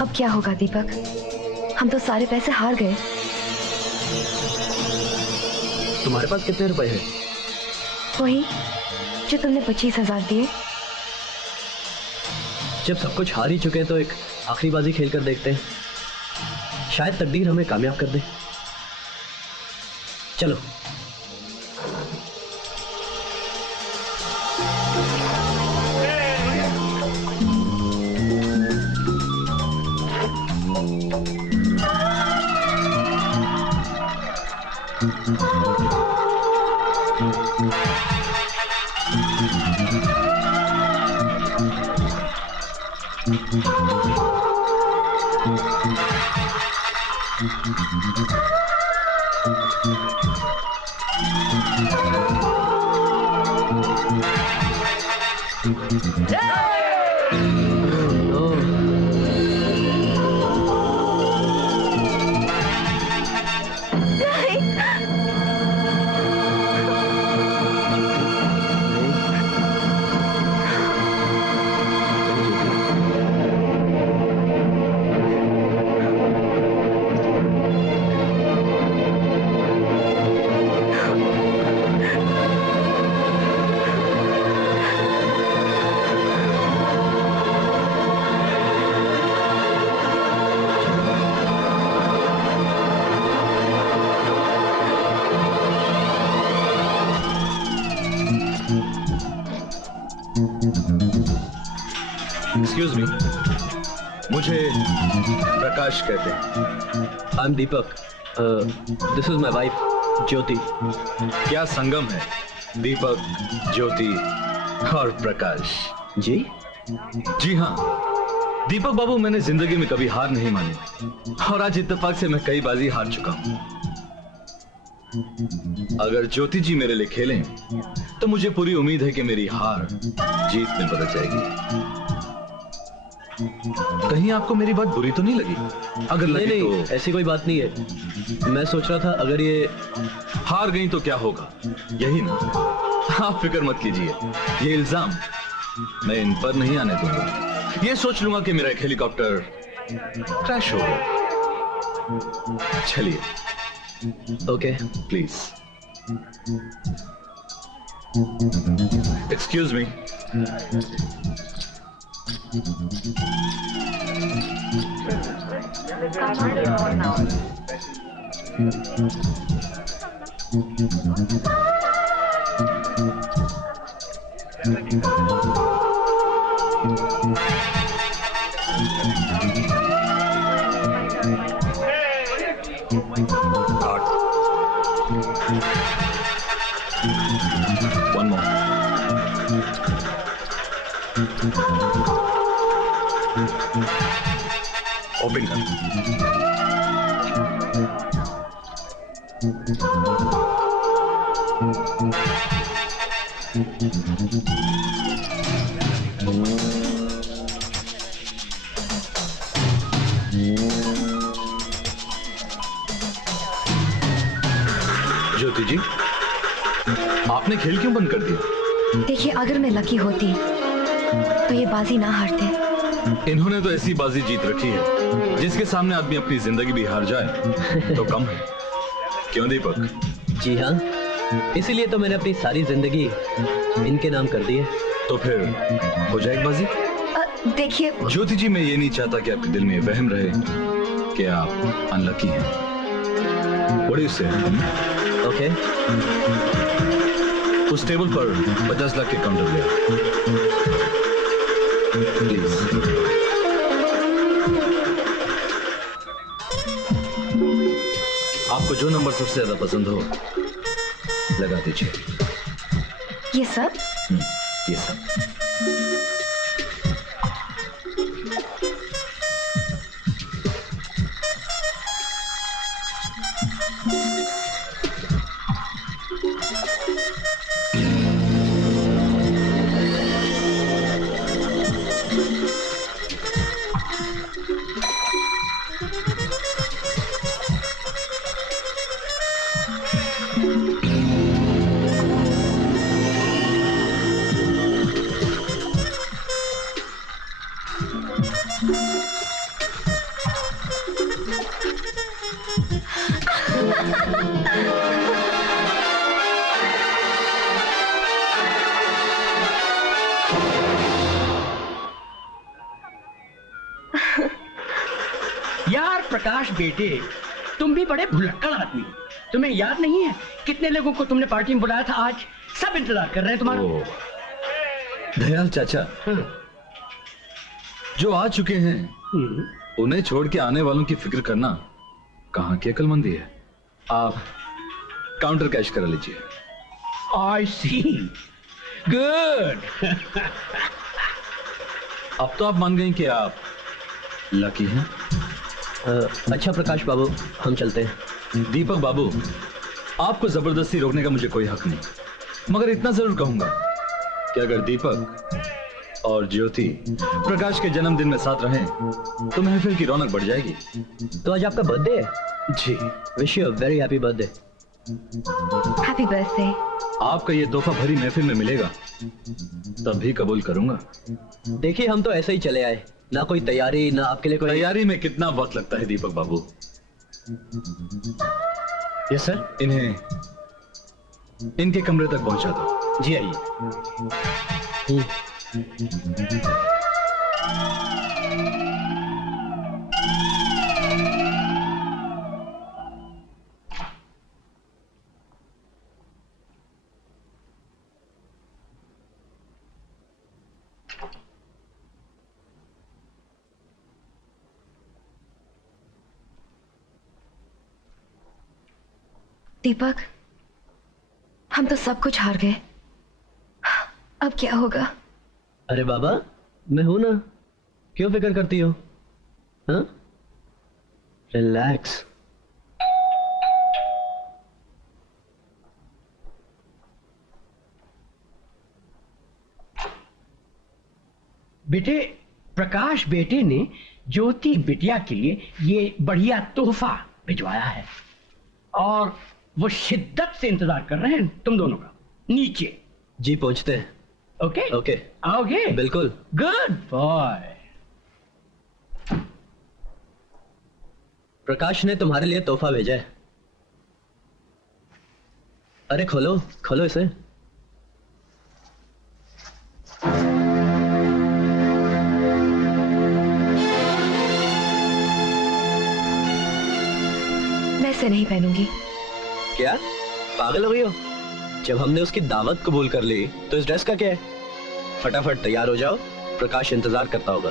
अब क्या होगा दीपक? हम तो सारे पैसे हार गए। तुम्हारे पास कितने रुपए हैं? वही जो तुमने 25,000 दिए। जब सब कुछ हार ही चुके हैं तो एक आखिरी बाजी खेल कर देखते हैं, शायद तकदीर हमें कामयाब कर दे। चलो। एक्सक्यूज मी, मुझे प्रकाश कहते हैं। I am Deepak. This is my wife Jyoti. क्या संगम है? दीपक, ज्योति और प्रकाश। जी जी हाँ दीपक बाबू, मैंने जिंदगी में कभी हार नहीं मानी और आज इत्तेफाक से मैं कई बाजी हार चुका हूं। अगर ज्योति जी मेरे लिए खेलें तो मुझे पूरी उम्मीद है कि मेरी हार जीत में बदल जाएगी। कहीं आपको मेरी बात बुरी तो नहीं लगी? अगर लगी नहीं, तो ऐसी कोई बात नहीं है। मैं सोच रहा था अगर ये हार गई तो क्या होगा, यही ना? आप फिक्र मत कीजिए, ये इल्जाम मैं इन पर नहीं आने दूंगा। ये सोच लूंगा कि मेरा एक हेलीकॉप्टर क्रैश हो गया। चलिए okay please. Excuse me. One more. Open कर। ज्योति जी, आपने खेल क्यों बंद कर दिया? देखिए, अगर मैं लकी होती तो ये बाजी ना हारते। इन्होंने तो ऐसी बाजी जीत रखी है जिसके सामने आदमी अपनी जिंदगी भी हार जाए तो कम है। क्यों दीपक? जी हाँ, इसीलिए तो मैंने अपनी सारी जिंदगी इनके नाम कर दी है। तो फिर हो जाएगी बाजी? देखिए ज्योति जी, मैं ये नहीं चाहता कि आपके दिल में वहम रहे कि आप अनलकी हैं। What do you say? Okay. उस टेबल पर 50 लाख के काउंटर ले प्लीज। आपको जो नंबर सबसे ज्यादा पसंद हो लगा दीजिए। ये सब? ये सब। यार प्रकाश बेटे, तुम भी बड़े भुलक्कड़ आदमी हो। तुम्हें याद नहीं है कितने लोगों को तुमने पार्टी में बुलाया था? आज सब इंतजार कर रहे हैं तुम्हारा। दयाल चाचा, जो आ चुके हैं उन्हें छोड़ के आने वालों की फिक्र करना कहां की अक्लमंदी है। आप काउंटर कैश करा लीजिए। आई सी, गुड। अब तो आप मान गए कि आप लकी हैं। अच्छा प्रकाश बाबू, हम चलते हैं। दीपक बाबू, आपको जबरदस्ती रोकने का मुझे कोई हक नहीं, मगर इतना जरूर कहूंगा कि अगर दीपक और ज्योति प्रकाश के जन्मदिन में साथ रहें तो महफिल की रौनक बढ़ जाएगी। तो आज आपका बर्थडे है? जी। Wish you a very happy birthday. Happy birthday. आपका ये तोहफा भरी महफिल में मिलेगा तब भी कबूल करूंगा। देखिए, हम तो ऐसे ही चले आए, ना कोई तैयारी, ना आपके लिए कोई। तैयारी में कितना वक्त लगता है दीपक बाबू? Yes sir. इन्हें इनके कमरे तक पहुंचा दो। जी आइए। दीपक, हम तो सब कुछ हार गए। अब क्या होगा? अरे बाबा, मैं हूं ना, क्यों फिक्र करती हो? हाँ, रिलैक्स। बेटे, प्रकाश बेटे ने ज्योति बिटिया के लिए ये बढ़िया तोहफा भिजवाया है और वो शिद्दत से इंतजार कर रहे हैं तुम दोनों का नीचे। जी पहुंचते हैं। ओके ओके, आओगे? बिल्कुल। Good boy. प्रकाश ने तुम्हारे लिए तोहफा भेजा है। अरे खोलो खोलो इसे। मैं इसे नहीं पहनूंगी। क्या पागल हो गई हो? जब हमने उसकी दावत कबूल कर ली तो इस ड्रेस का क्या है? फटाफट तैयार हो जाओ, प्रकाश इंतजार करता होगा।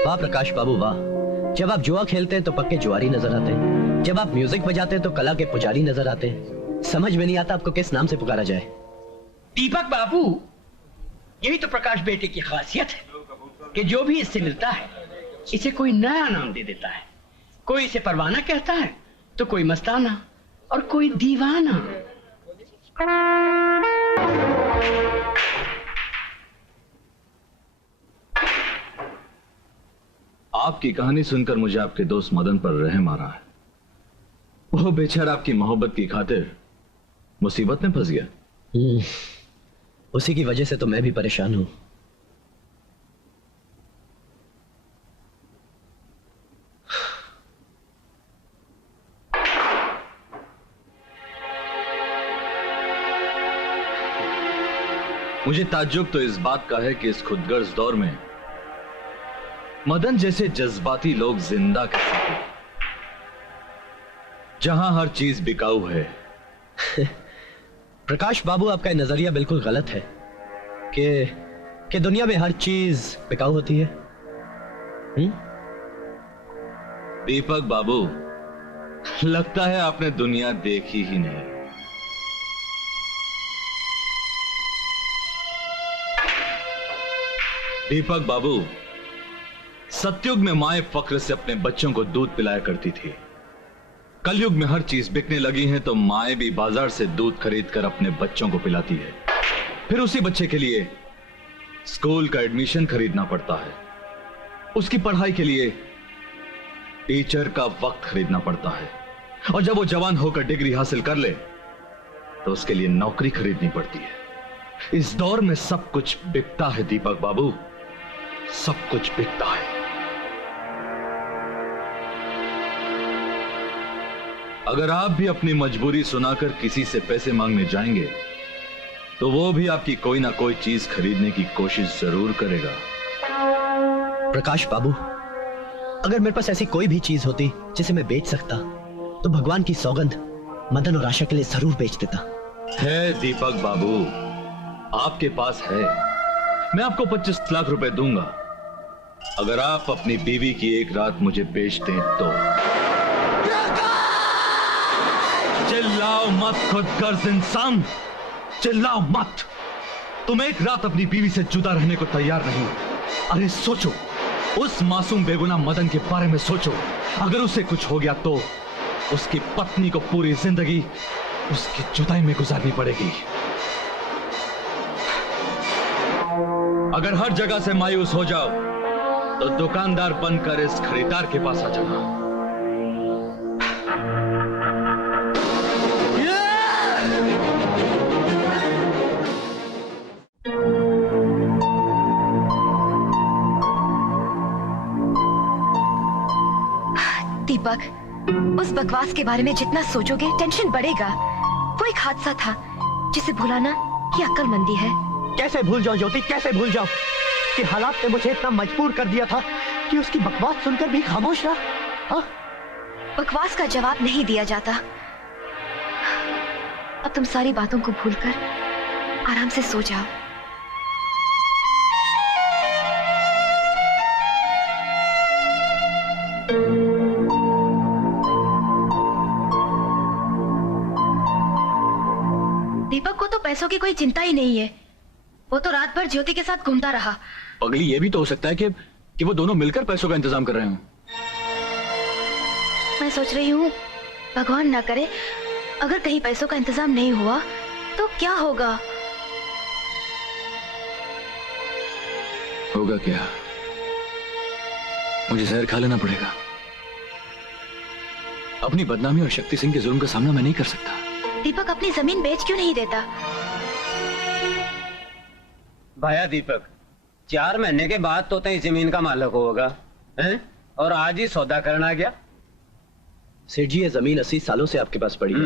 वाह प्रकाश बाबू वाह, जब आप जुआ खेलते हैं तो पक्के जुआरी नजर आते हैं, जब आप म्यूजिक बजाते हैं तो कला के पुजारी नजर आते हैं। समझ में नहीं आता आपको किस नाम से पुकारा जाए। दीपक बाबू, यही तो प्रकाश बेटे की खासियत है कि जो भी इससे मिलता है इसे कोई नया नाम दे देता है। कोई इसे परवाना कहता है तो कोई मस्ताना और कोई दीवाना। आपकी कहानी सुनकर मुझे आपके दोस्त मदन पर रहम आ रहा है। वो बेचारा आपकी मोहब्बत की खातिर मुसीबत में फंस गया। उसी की वजह से तो मैं भी परेशान हूं। मुझे ताज्जुब तो इस बात का है कि इस खुदगर्ज दौर में मदन जैसे जज्बाती लोग जिंदा कैसे हैं, जहां हर चीज बिकाऊ है। प्रकाश बाबू, आपका नजरिया बिल्कुल गलत है कि दुनिया में हर चीज बिकाऊ होती है। दीपक बाबू, लगता है आपने दुनिया देखी ही नहीं। दीपक बाबू, सतयुग में माएं फक्र से अपने बच्चों को दूध पिलाया करती थी। कलयुग में हर चीज बिकने लगी है तो माएं भी बाजार से दूध खरीद कर अपने बच्चों को पिलाती है। फिर उसी बच्चे के लिए स्कूल का एडमिशन खरीदना पड़ता है, उसकी पढ़ाई के लिए टीचर का वक्त खरीदना पड़ता है, और जब वो जवान होकर डिग्री हासिल कर ले तो उसके लिए नौकरी खरीदनी पड़ती है। इस दौर में सब कुछ बिकता है दीपक बाबू, सब कुछ बिकता है। अगर आप भी अपनी मजबूरी सुनाकर किसी से पैसे मांगने जाएंगे तो वो भी आपकी कोई ना कोई चीज खरीदने की कोशिश जरूर करेगा। प्रकाश बाबू, अगर मेरे पास ऐसी कोई भी चीज होती जिसे मैं बेच सकता तो भगवान की सौगंध मदन और आशा के लिए जरूर बेच देता। है दीपक बाबू, आपके पास है। मैं आपको 25 लाख रुपए दूंगा अगर आप अपनी बीवी की एक रात मुझे बेच दें तो। चिल्लाओ मत खुदगर्ज इंसान, चिल्लाओ मत। तुम एक रात अपनी बीवी से जुदा रहने को तैयार नहीं। अरे सोचो, उस मासूम बेगुनाह मदन के बारे में सोचो। अगर उसे कुछ हो गया तो उसकी पत्नी को पूरी जिंदगी उसकी जुदाई में गुजारनी पड़ेगी। अगर हर जगह से मायूस हो जाओ तो दुकानदार बनकर इस खरीदार के पास आ जाना। दीपक, उस बकवास के बारे में जितना सोचोगे टेंशन बढ़ेगा। वो एक हादसा था जिसे भुलाना ही अक्लमंदी है। कैसे भूल जाऊं ज्योति, कैसे भूल जाऊं कि हालात ने मुझे इतना मजबूर कर दिया था कि उसकी बकवास सुनकर भी खामोश रहा। बकवास का जवाब नहीं दिया जाता। अब तुम सारी बातों को भूलकर आराम से सो जाओ। दीपक को तो पैसों की कोई चिंता ही नहीं है। वो तो रात भर ज्योति के साथ घूमता रहा। पगली, ये भी तो हो सकता है कि वो दोनों मिलकर पैसों का इंतजाम कर रहे हों। मैं सोच रही हूँ भगवान ना करे अगर कहीं पैसों का इंतजाम नहीं हुआ तो क्या होगा? होगा क्या? मुझे जहर खा लेना पड़ेगा। अपनी बदनामी और शक्ति सिंह के जुल्म का सामना मैं नहीं कर सकता। दीपक अपनी जमीन बेच क्यों नहीं देता? भाया दीपक, 4 महीने के बाद तो इस जमीन का मालिक होगा, हैं? और आज ही सौदा करना आ गया। सेठ जी, ये जमीन 80 सालों से आपके पास पड़ी है।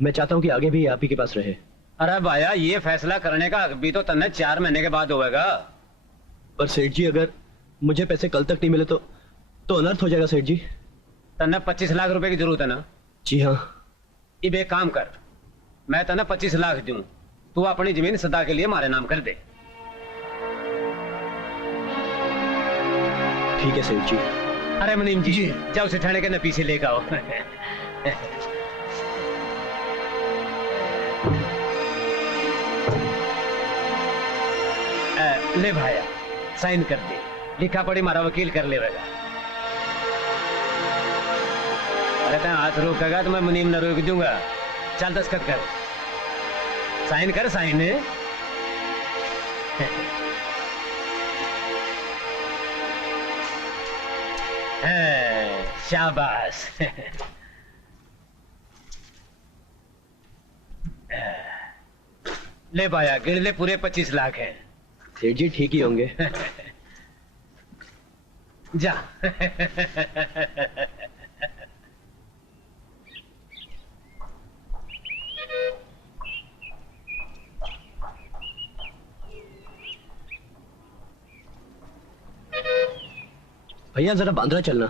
मैं चाहता हूँ कि आगे भी आप ही के पास रहे। अरे भाया, ये फैसला करने का हक भी तो तन्ने 4 महीने के बाद होगा। पर सेठ जी, अगर मुझे पैसे कल तक नहीं मिले तो अनर्थ हो जाएगा सेठ जी। तन्ने 25 लाख रुपए की जरूरत है ना? जी हाँ। अब एक काम कर, मैं तन्ने 25 लाख दूं, तू अपनी जमीन सदा के लिए हमारे नाम कर दे। ठीक है सेठ जी। अरे मुनीम जी, जाओ उसे ठाणे के न पीछे लेकर आओ। ले भाया, साइन कर दे। लिखा पढ़ी मारा वकील कर लेगा। अरे तेरा हाथ रोकेगा तो मैं मुनीम न रोक दूंगा। चल दस्तखत कर, साइन कर, साइन। शाबाश। ले भाया, गिन ले, पूरे 25 लाख हैं। सेठ जी ठीक ही होंगे। जा। भैया जरा बांद्रा चलना।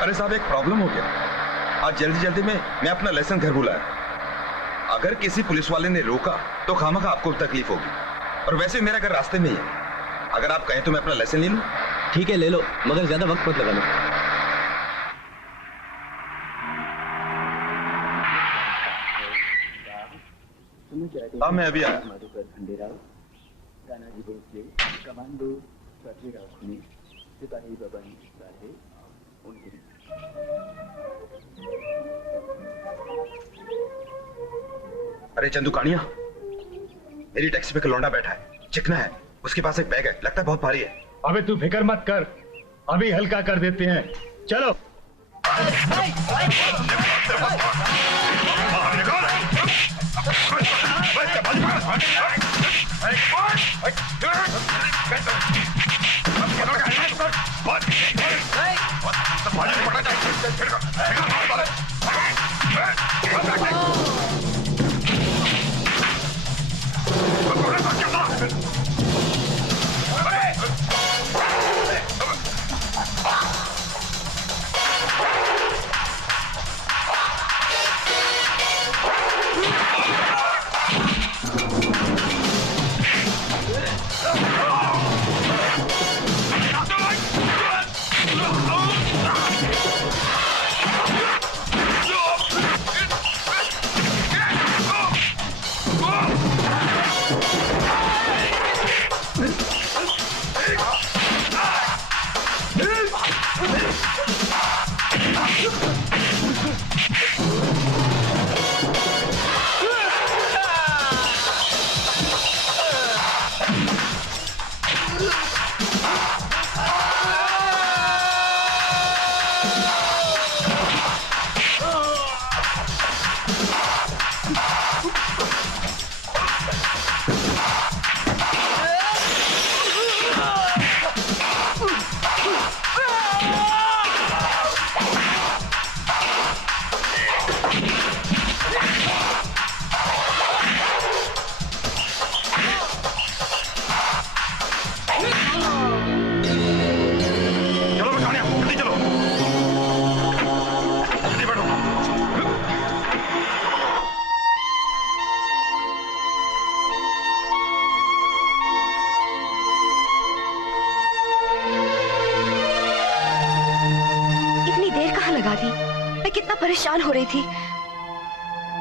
अरे साहब, एक प्रॉब्लम हो गया। आज जल्दी जल्दी में मैं अपना लाइसेंस घर भुलाया। अगर किसी पुलिस वाले ने रोका तो खामखा आपको तकलीफ होगी, और वैसे मेरा घर रास्ते में ही है। अगर आप कहें तो मैं अपना लाइसेंस ले लूं? ठीक है, ले लो, मगर ज्यादा वक्त मत लगाना। हाँ, मैं अभी आया। अरे चंदू कानिया, मेरी टैक्सी पे लौंडा बैठा है, चिकना है, उसके पास एक बैग है, लगता है बहुत भारी है। अबे तू फिक्र मत कर, अभी हल्का कर देते हैं। चलो। परेशान हो रही थी।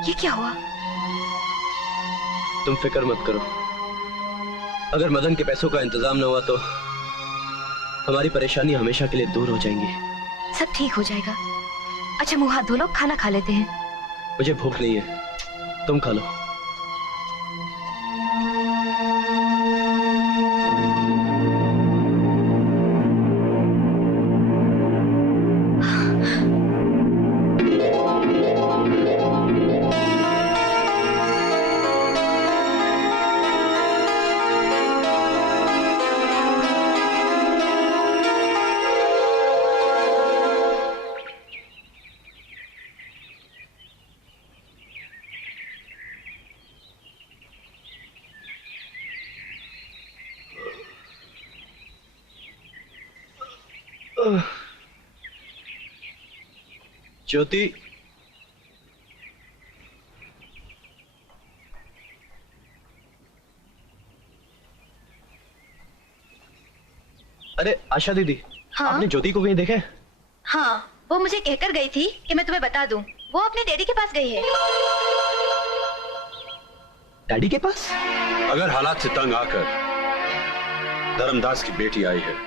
ये क्या हुआ? तुम फिक्र मत करो, अगर मदन के पैसों का इंतजाम न हुआ तो हमारी परेशानी हमेशा के लिए दूर हो जाएंगी। सब ठीक हो जाएगा। अच्छा मुंह हाथ धो लो, खाना खा लेते हैं। मुझे भूख नहीं है, तुम खा लो। ज्योति, अरे आशा दीदी, हाँ? आपने ज्योति को कहीं देखा है? हाँ, वो मुझे कहकर गई थी कि मैं तुम्हें बता दूं। वो अपने डैडी के पास गई है। डैडी के पास? अगर हालात से तंग आकर धर्मदास की बेटी आई है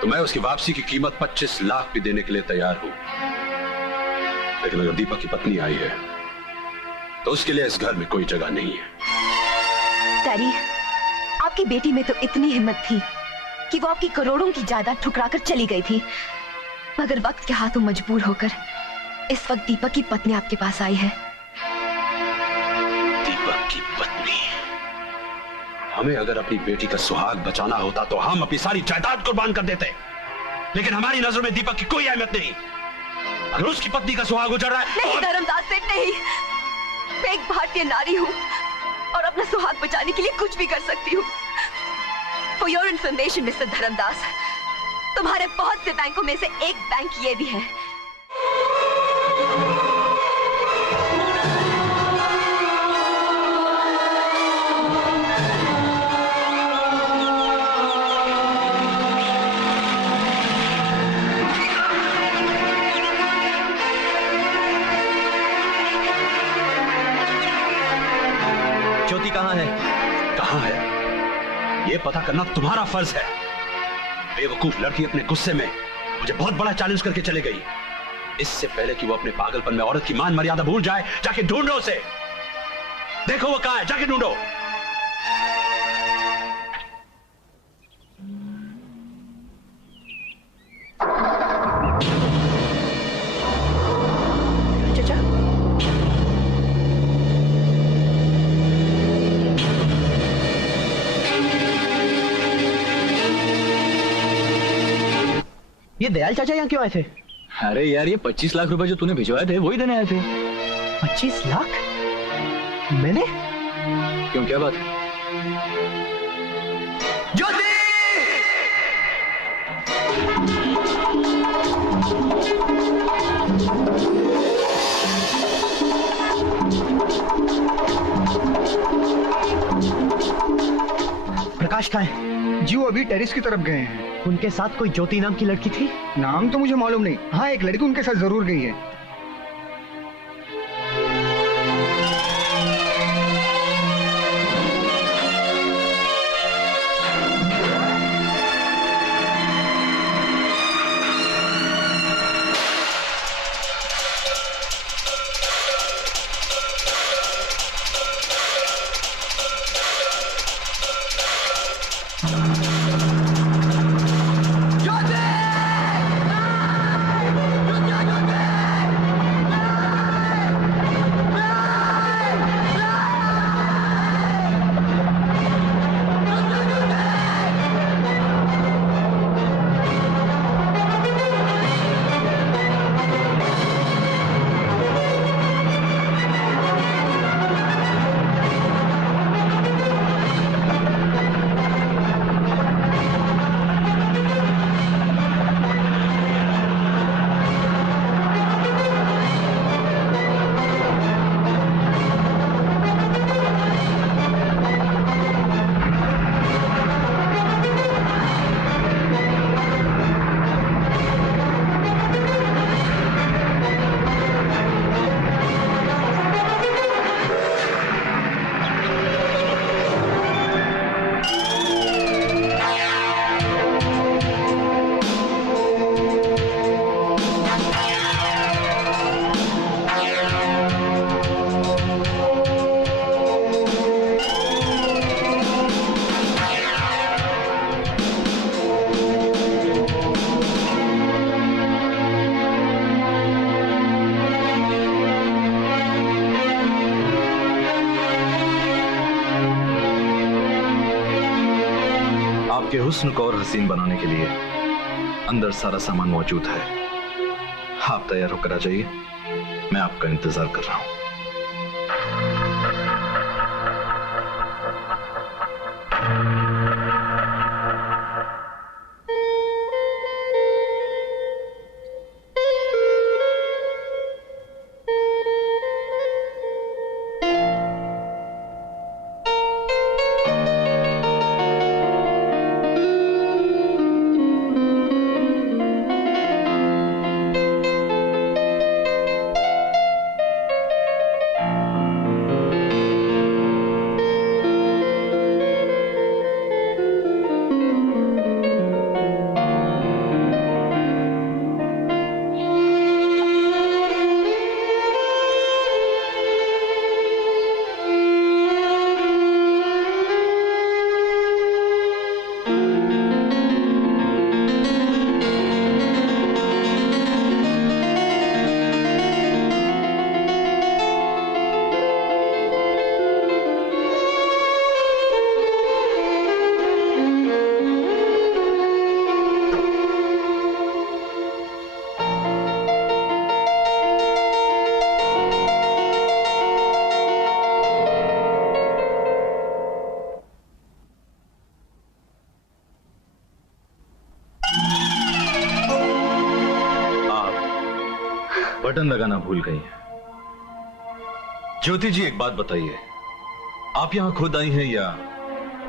तो मैं उसकी वापसी की कीमत 25 लाख भी देने के लिए तैयार हूं। लेकिन अगर दीपक की पत्नी आई है तो उसके लिए इस घर में कोई जगह नहीं है। डैडी, आपकी बेटी में तो इतनी हिम्मत थी कि वो आपकी करोड़ों की जायदाद ठुकराकर चली गई थी, मगर वक्त के हाथों मजबूर होकर इस वक्त दीपक की पत्नी आपके पास आई है। दीपक की पत्नी? हमें अगर अपनी बेटी का सुहाग बचाना होता तो हम अपनी सारी जायदाद कुर्बान कर देते, लेकिन हमारी नजरों में दीपक की कोई अहमियत नहीं। अगर उसकी पत्नी का सुहाग उजड़ रहा है। नहीं धर्मदास सेठ, नहीं। मैं एक भारतीय नारी हूँ और अपना सुहाग बचाने के लिए कुछ भी कर सकती हूँ। For your information, mister Dharamdas, तुम्हारे बहुत से बैंकों में से एक बैंक ये भी है। ज्योति कहाँ है? कहाँ है ये पता करना तुम्हारा फर्ज है। बेवकूफ लड़की अपने गुस्से में मुझे बहुत बड़ा चैलेंज करके चले गई। इससे पहले कि वो अपने पागलपन में औरत की मान मर्यादा भूल जाए, जाके ढूंढो उसे। देखो वो कहाँ है, जाके ढूंढो। ये दयाल चाचा यहाँ क्यों आए थे? अरे यार, ये 25 लाख रुपए जो तूने भिजवाए थे वही देने आए थे। 25 लाख? मैंने? क्यों, क्या बात? ज्योति! प्रकाश कहाँ है? जी वो अभी टेरिस की तरफ गए हैं। उनके साथ कोई ज्योति नाम की लड़की थी? नाम तो मुझे मालूम नहीं। हाँ, एक लड़की उनके साथ जरूर गई है। आपके हुस्न को और हसीन बनाने के लिए अंदर सारा सामान मौजूद है। आप तैयार होकर आ जाइए, मैं आपका इंतजार कर रहा हूं। बटन लगाना भूल गई हैं। ज्योति जी, एक बात बताइए, आप यहां खुद आई हैं या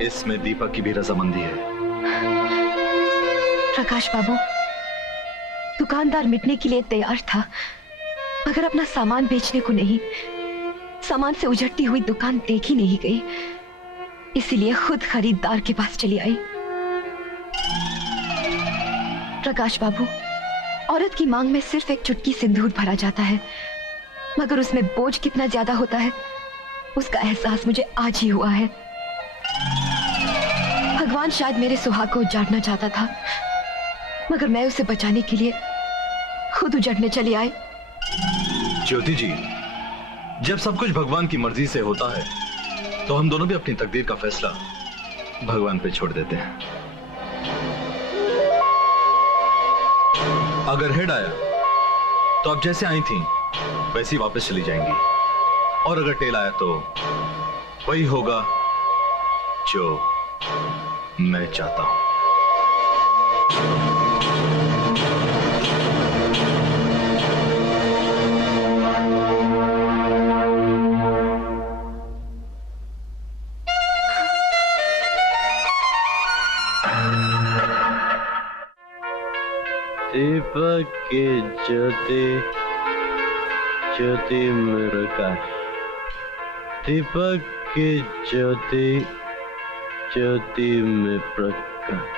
इसमें दीपक की भी रजामंदी है? प्रकाश बाबू, दुकानदार मिटने के लिए तैयार था, मगर अपना सामान बेचने को नहीं। सामान से उजड़ती हुई दुकान देखी नहीं गई, इसीलिए खुद खरीदार के पास चली आई। प्रकाश बाबू, औरत की मांग में सिर्फ एक चुटकी सिंदूर भरा जाता है, मगर उसमें बोझ कितना ज्यादा होता है उसका एहसास मुझे आज ही हुआ है। भगवान शायद मेरे सुहाग को उजाड़ना चाहता था, मगर मैं उसे बचाने के लिए खुद उजड़ने चली आई। ज्योति जी, जब सब कुछ भगवान की मर्जी से होता है तो हम दोनों भी अपनी तकदीर का फैसला भगवान पे छोड़ देते हैं। अगर हेड आया तो आप जैसे आई थी वैसे ही वापस चली जाएंगी, और अगर टेल आया तो वही होगा जो मैं चाहता हूं। दीपक की ज्योति, ज्योति में प्रकाश। दीपक की ज्योति, ज्योति में प्रकाश।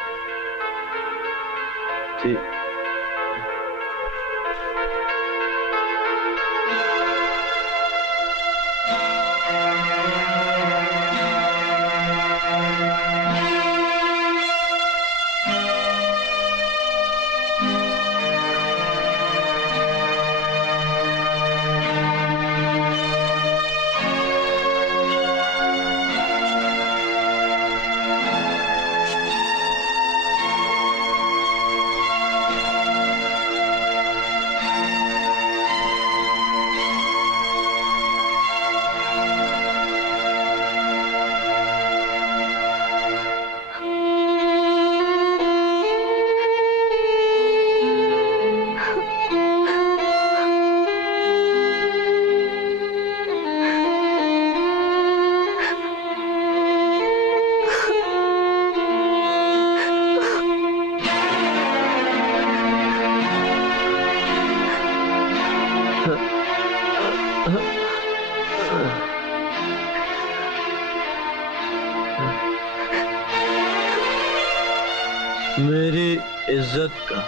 मेरी इज्जत का,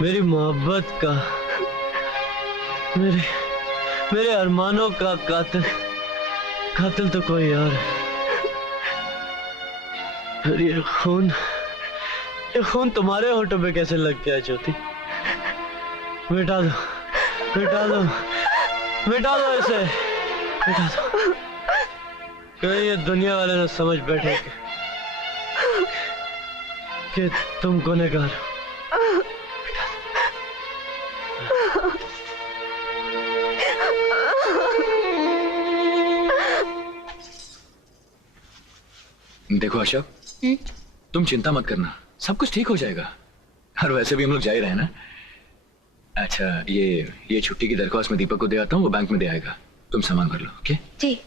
मेरी मोहब्बत का, मेरे अरमानों का कातिल तो कोई और है। फिर ये खून तुम्हारे होठों पे कैसे लग गया ज्योति? मिटा दो, मिटा दो, मिटा दो इसे, मिटा दो। कहीं ये दुनिया वाले न समझ बैठे कि तुम गुनहगार हो। देखो अशोक, तुम चिंता मत करना, सब कुछ ठीक हो जाएगा। और वैसे भी हम लोग जा ही रहे हैं ना। अच्छा, ये छुट्टी की दरख्वास्त मैं दीपक को दे आता हूँ, वो बैंक में दे आएगा। तुम सामान भर लो। ओके जी।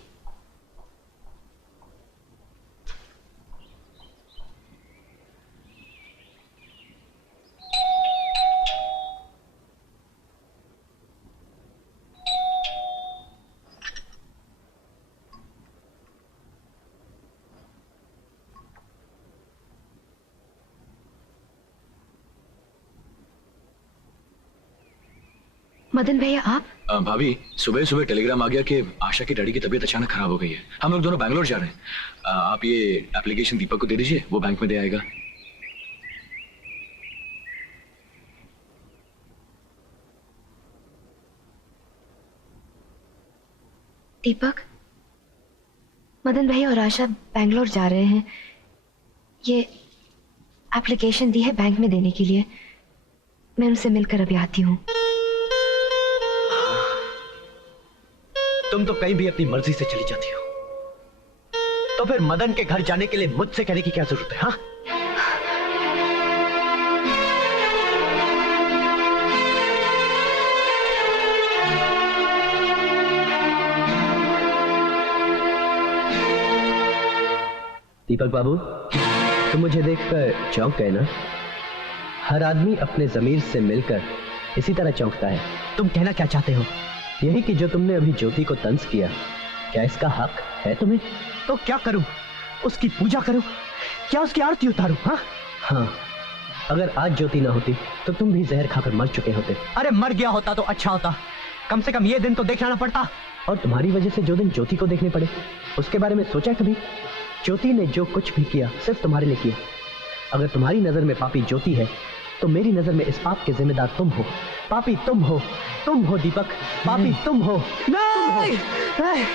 मदन भैया आप? भाभी, सुबह सुबह टेलीग्राम आ गया कि आशा की डैडी की तबीयत अचानक खराब हो गई है। हम लोग दोनों बैंगलोर जा रहे हैं। आप ये एप्लीकेशन दीपक को दे दीजिए, वो बैंक में दे आएगा। दीपक, मदन भैया और आशा बैंगलोर जा रहे हैं। ये एप्लीकेशन दी है बैंक में देने के लिए। मैं उनसे मिलकर अभी आती हूँ। तुम तो कहीं भी अपनी मर्जी से चली जाती हो, तो फिर मदन के घर जाने के लिए मुझसे कहने की क्या जरूरत है? हाँ, दीपक बाबू, तुम मुझे देखकर चौंक गए ना? हर आदमी अपने जमीर से मिलकर इसी तरह चौंकता है। तुम कहना क्या चाहते हो? यही कि जो तुमने अभी ज्योति को तंज किया, क्या इसका हक है तुम्हें? तो क्या करूं? उसकी पूजा करूं? क्या उसकी आरती उतारूं? हाँ, अगर आज ज्योति ना होती तो तुम भी जहर खाकर मर चुके होते। अरे मर गया होता तो अच्छा होता, कम से कम ये दिन तो देखना ना पड़ता। और तुम्हारी वजह से जो दिन ज्योति को देखने पड़े, उसके बारे में सोचा कभी? ज्योति ने जो कुछ भी किया सिर्फ तुम्हारे लिए किया। अगर तुम्हारी नजर में पापी ज्योति है, तो मेरी नजर में इस पाप के जिम्मेदार तुम हो। पापी तुम हो दीपक, पापी तुम हो। नहीं, नहीं।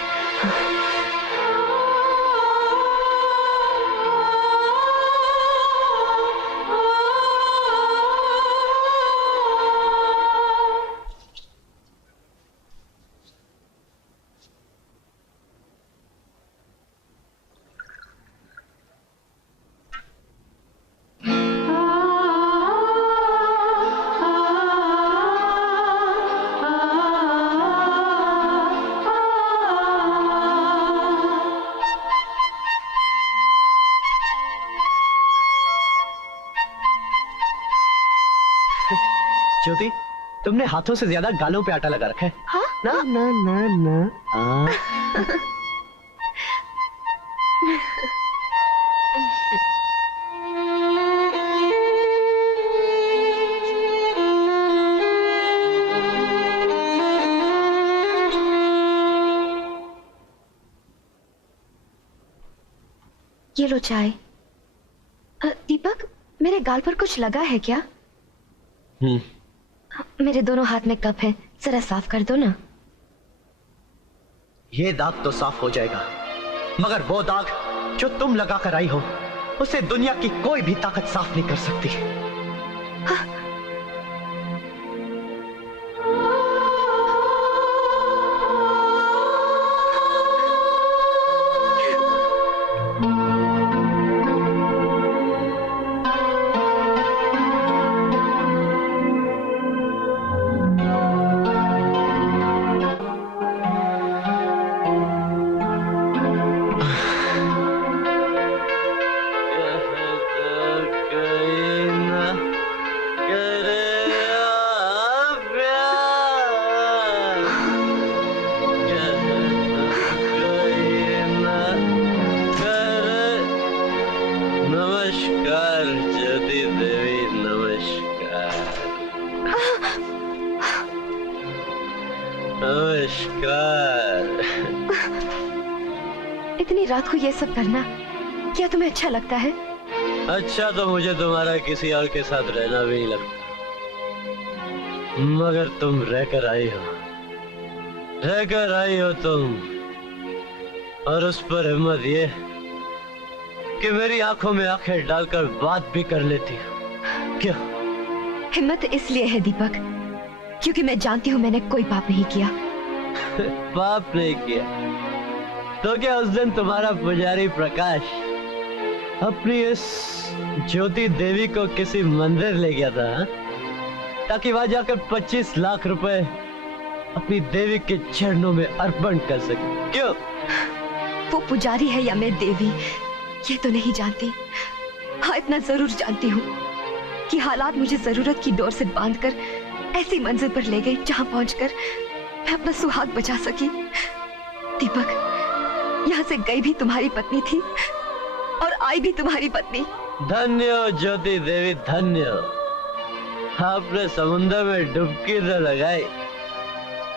ज्योति, तुमने हाथों से ज्यादा गालों पे आटा लगा रखा है। हाँ? ना ना ना ना। ये लो चाय। दीपक, मेरे गाल पर कुछ लगा है क्या? मेरे दोनों हाथ में कप है, जरा साफ कर दो ना। ये दाग तो साफ हो जाएगा, मगर वो दाग जो तुम लगा कर आई हो, उसे दुनिया की कोई भी ताकत साफ नहीं कर सकती। इतनी रात को ये सब करना क्या तुम्हें अच्छा लगता है? अच्छा तो मुझे तुम्हारा किसी और के साथ रहना भी नहीं लगता, मगर तुम रहकर आई हो तुम, और उस पर हिम्मत ये कि मेरी आंखों में आंखें डालकर बात भी कर लेती हो। क्यों? हिम्मत इसलिए है दीपक, क्योंकि मैं जानती हूँ मैंने कोई पाप नहीं किया। पाप नहीं किया तो क्या उस दिन तुम्हारा पुजारी प्रकाश अपनी इस ज्योति देवी को किसी मंदिर ले गया था, हा? ताकि वहां जाकर 25 लाख रुपए अपनी देवी के चरणों में अर्पण कर सके? क्यों? वो पुजारी है या मैं देवी, ये तो नहीं जानती। हाँ, इतना जरूर जानती हूँ कि हालात मुझे जरूरत की डोर से बांधकर ऐसी मंजिल पर ले गए जहाँ पहुंचकर मैं अपना सुहाग बचा सकी। दीपक, यहाँ से गई भी तुम्हारी पत्नी थी और आई भी तुम्हारी पत्नी। धन्य हो ज्योति देवी, धन्य हो। आपने समुद्र में डुबकी तो लगाई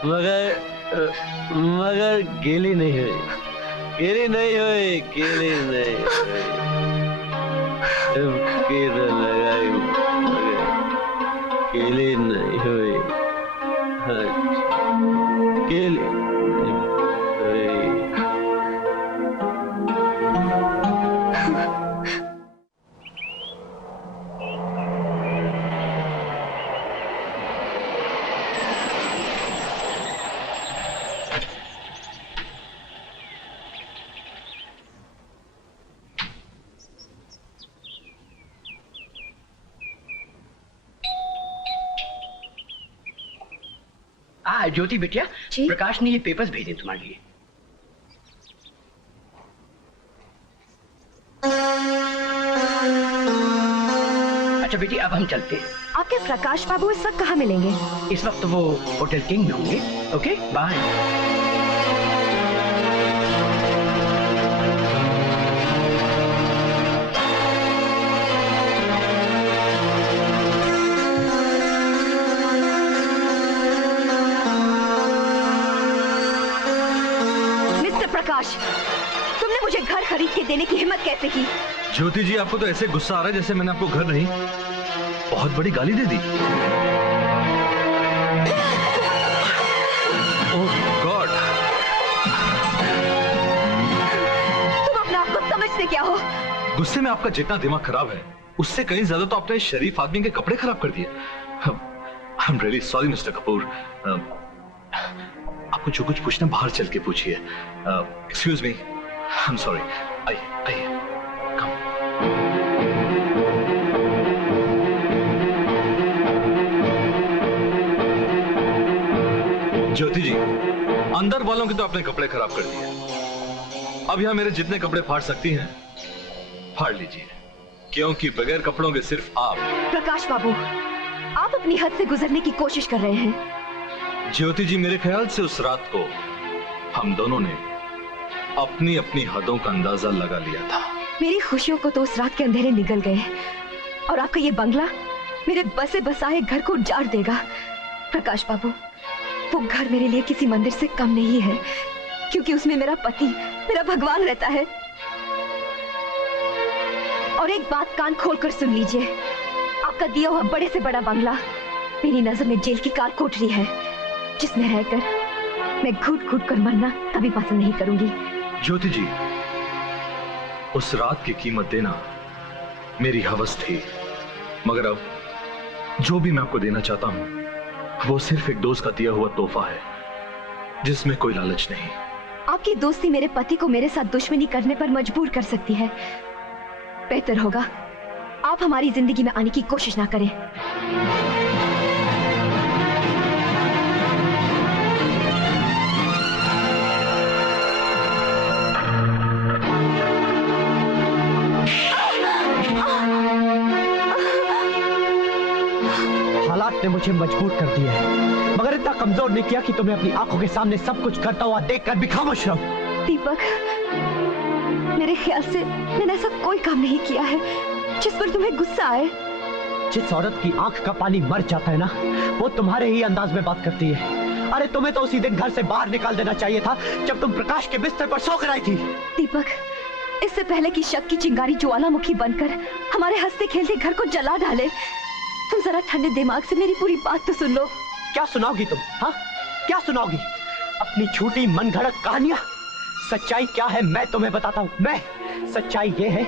मगर गीली नहीं हुई, गीली नहीं हुई, गीली नहीं हुई। डुबकी तो लगाई मगर गीली नहीं हुई, गीली नहीं हुई। ज्योति बिटिया, प्रकाश ने ये पेपर्स भेजे तुम्हारे लिए। अच्छा बेटी, अब हम चलते हैं। आपके प्रकाश बाबू इस वक्त कहाँ मिलेंगे? इस वक्त वो होटल किंग में होंगे। Okay, bye. तुमने मुझे घर खरीद के देने की हिम्मत कैसे की? ज्योति जी, आपको तो ऐसे गुस्सा आ रहा है जैसे मैंने आपको घर नहीं, बहुत बड़ी गाली दे दी। ओह गॉड! तुम अपने आप को समझते क्या हो? गुस्से में आपका जितना दिमाग खराब है उससे कहीं ज्यादा तो आपने शरीफ आदमी के कपड़े खराब कर दिए। I am really sorry mister Kapoor. आपको जो कुछ पूछना बाहर चल के पूछिए। Excuse me, I am sorry. आइए, कम। ज्योति जी, अंदर वालों के तो अपने कपड़े खराब कर दिए, अब यहां मेरे जितने कपड़े फाड़ सकती हैं फाड़ लीजिए, क्योंकि बगैर कपड़ों के सिर्फ आप। प्रकाश बाबू, आप अपनी हद से गुजरने की कोशिश कर रहे हैं। ज्योति जी, मेरे ख्याल से उस रात को हम दोनों ने अपनी अपनी हदों का अंदाजा लगा लिया था। मेरी खुशियों को तो उस रात के अंधेरे निगल गए और आपका ये बंगला मेरे बसे बसाए घर को उजाड़ देगा। प्रकाश बाबू, वो घर मेरे लिए किसी मंदिर से कम नहीं है, क्योंकि उसमें मेरा पति, मेरा भगवान रहता है। और एक बात कान खोलकर सुन लीजिए, आपका दिया हुआ बड़े से बड़ा बंगला मेरी नजर में जेल की काल कोठरी है, जिसमें रहकर मैं घुट घुट कर मरना कभी पसंद नहीं करूंगी। ज्योति जी, उस रात की कीमत देना मेरी हवस थी, मगर अब जो भी मैं आपको देना चाहता हूं वो सिर्फ एक दोस्त का दिया हुआ तोहफा है, जिसमें कोई लालच नहीं। आपकी दोस्ती मेरे पति को मेरे साथ दुश्मनी करने पर मजबूर कर सकती है। बेहतर होगा आप हमारी जिंदगी में आने की कोशिश ना करें। हालात ने मुझे मजबूर कर दिया है, मगर इतना कमजोर नहीं किया कि तुम्हें अपनी आंखों के सामने सब कुछ करता हुआ देखकर भी खामोश रहो। दीपक, मेरे ख्याल से मैंने ऐसा कोई काम नहीं किया है जिस पर तुम्हें गुस्सा आए। जिस औरत की आंख का पानी मर जाता है ना, वो तुम्हारे ही अंदाज में बात करती है। अरे तुम्हें तो उसी दिन घर से बाहर निकाल देना चाहिए था जब तुम प्रकाश के बिस्तर पर सोकर आई थी। दीपक, इससे पहले कि शक की चिंगारी ज्वालामुखी बनकर हमारे हंसते खेलते घर को जला डाले, तुम जरा ठंडे दिमाग से मेरी पूरी बात तो सुन लो। क्या सुनाओगी तुम? हाँ, क्या सुनाओगी? अपनी झूठी मनगढ़ंत कहानियां? सच्चाई क्या है मैं तुम्हें बताता हूँ। सच्चाई ये है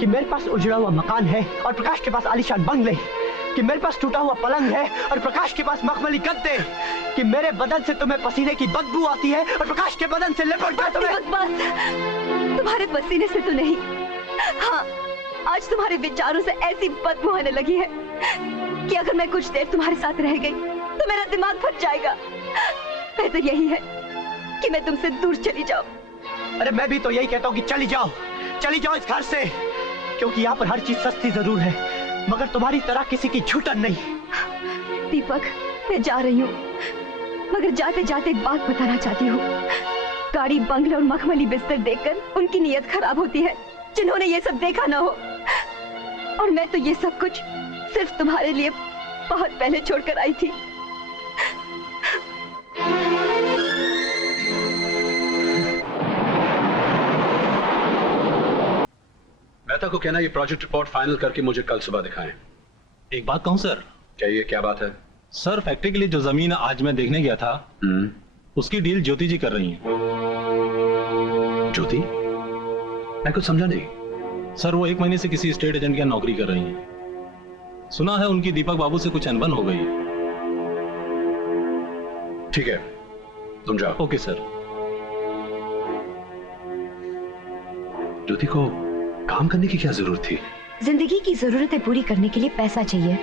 कि मेरे पास उजड़ा हुआ मकान है और प्रकाश के पास आलीशान बंगले, कि मेरे पास टूटा हुआ पलंग है और प्रकाश के पास मखमली गद्दे, कि मेरे बदन से तुम्हें पसीने की बदबू आती है और प्रकाश के बदन से लिपट कर तुम्हें। तुम्हारे पसीने से तो नहीं, हाँ आज तुम्हारे विचारों से ऐसी बदबू आने लगी है कि अगर मैं कुछ देर तुम्हारे साथ रह गई तो मेरा दिमाग फट जाएगा। बेहतर यही है कि मैं तुमसे दूर चली जाऊं। अरे मैं भी तो यही कहता हूँ कि चली जाओ इस घर से, क्योंकि यहाँ पर हर चीज सस्ती जरूर है मगर तुम्हारी तरह किसी की झूठन नहीं। दीपक, मैं जा रही हूँ मगर जाते जाते एक बात बताना चाहती हूँ। गाड़ी, बंगले और मखमली बिस्तर देखकर उनकी नीयत खराब होती है जिन्होंने ये सब देखा ना हो, और मैं तो ये सब कुछ सिर्फ तुम्हारे लिए बहुत पहले छोड़कर आई थी। मेहता को कहना ये प्रोजेक्ट रिपोर्ट फाइनल करके मुझे कल सुबह दिखाएं। एक बात कहूं सर? क्या बात है? सर फैक्ट्री के लिए जो जमीन आज मैं देखने गया था उसकी डील ज्योति जी कर रही हैं। ज्योति? मैं कुछ समझा नहीं। सर वो 1 महीने से किसी स्टेट एजेंट की नौकरी कर रही हैं। सुना है उनकी दीपक बाबू से कुछ अनबन हो गई है। ठीक है, तुम जाओ। Okay sir. ज्योति को काम करने की क्या जरूरत थी? जिंदगी की जरूरतें पूरी करने के लिए पैसा चाहिए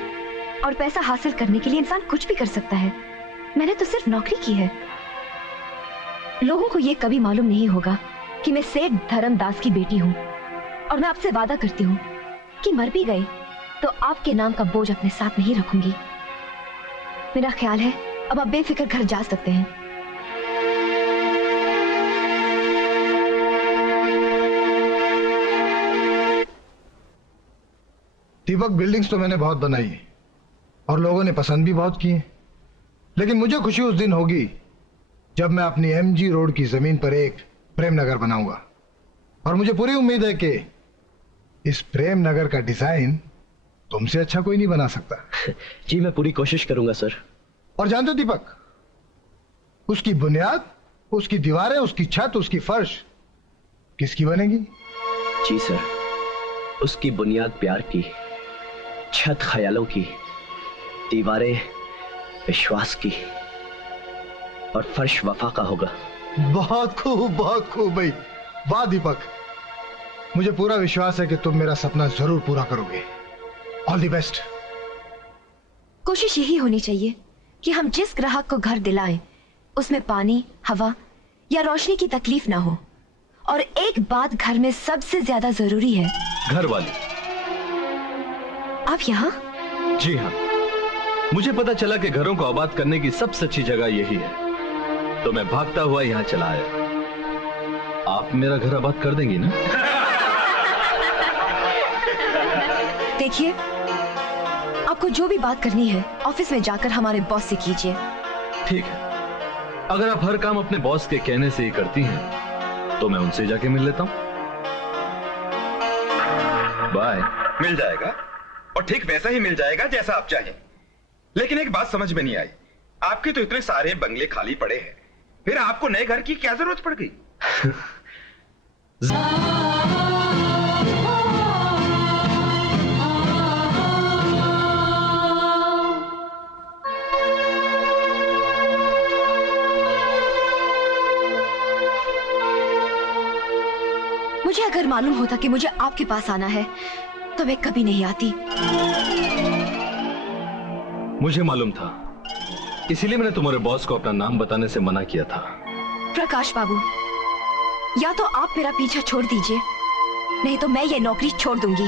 और पैसा हासिल करने के लिए इंसान कुछ भी कर सकता है। मैंने तो सिर्फ नौकरी की है। लोगों को ये कभी मालूम नहीं होगा कि मैं सेठ धर्मदास की बेटी हूँ, और मैं आपसे वादा करती हूँ कि मर भी गई तो आपके नाम का बोझ अपने साथ नहीं रखूंगी। मेरा ख्याल है अब आप बेफिक्र घर जा सकते हैं। दीपक, बिल्डिंग्स तो मैंने बहुत बनाई और लोगों ने पसंद भी बहुत किए, लेकिन मुझे खुशी उस दिन होगी जब मैं अपनी एमजी रोड की जमीन पर एक प्रेम नगर बनाऊंगा। और मुझे पूरी उम्मीद है कि इस प्रेम नगर का डिजाइन तुमसे अच्छा कोई नहीं बना सकता। जी मैं पूरी कोशिश करूंगा सर। और जानते हो दीपक, उसकी बुनियाद, उसकी दीवारें, उसकी छत, उसकी फर्श किसकी बनेगी? जी सर, उसकी बुनियाद प्यार की, छत ख्यालों की, दीवारें विश्वास की और फर्श वफा का होगा। बहुत खूब भाई, वाह दीपक, मुझे पूरा विश्वास है कि तुम मेरा सपना जरूर पूरा करोगे। All the best. कोशिश यही होनी चाहिए कि हम जिस ग्राहक को घर दिलाएं उसमें पानी, हवा या रोशनी की तकलीफ ना हो। और एक बात घर में सबसे ज्यादा जरूरी है, घर वाले। आप यहाँ? जी हाँ, मुझे पता चला कि घरों को आबाद करने की सबसे अच्छी जगह यही है, तो मैं भागता हुआ यहाँ चला आया। आप मेरा घर आबाद कर देंगी ना? देखिए, आपको जो भी बात करनी है ऑफिस में जाकर हमारे बॉस से कीजिए। ठीक है, अगर आप हर काम अपने बॉस के कहने से ही करती हैं तो मैं उनसे जाके मिल लेता हूं। बाय। मिल जाएगा, और ठीक वैसा ही मिल जाएगा जैसा आप चाहें। लेकिन एक बात समझ में नहीं आई, आपके तो इतने सारे बंगले खाली पड़े हैं, फिर आपको नए घर की क्या जरूरत पड़ गई? मुझे अगर मालूम होता कि मुझे आपके पास आना है तो मैं कभी नहीं आती। मुझे मालूम था, इसीलिए मैंने तुम्हारे बॉस को अपना नाम बताने से मना किया था। प्रकाश बाबू, या तो आप मेरा पीछा छोड़ दीजिए, नहीं तो मैं ये नौकरी छोड़ दूंगी।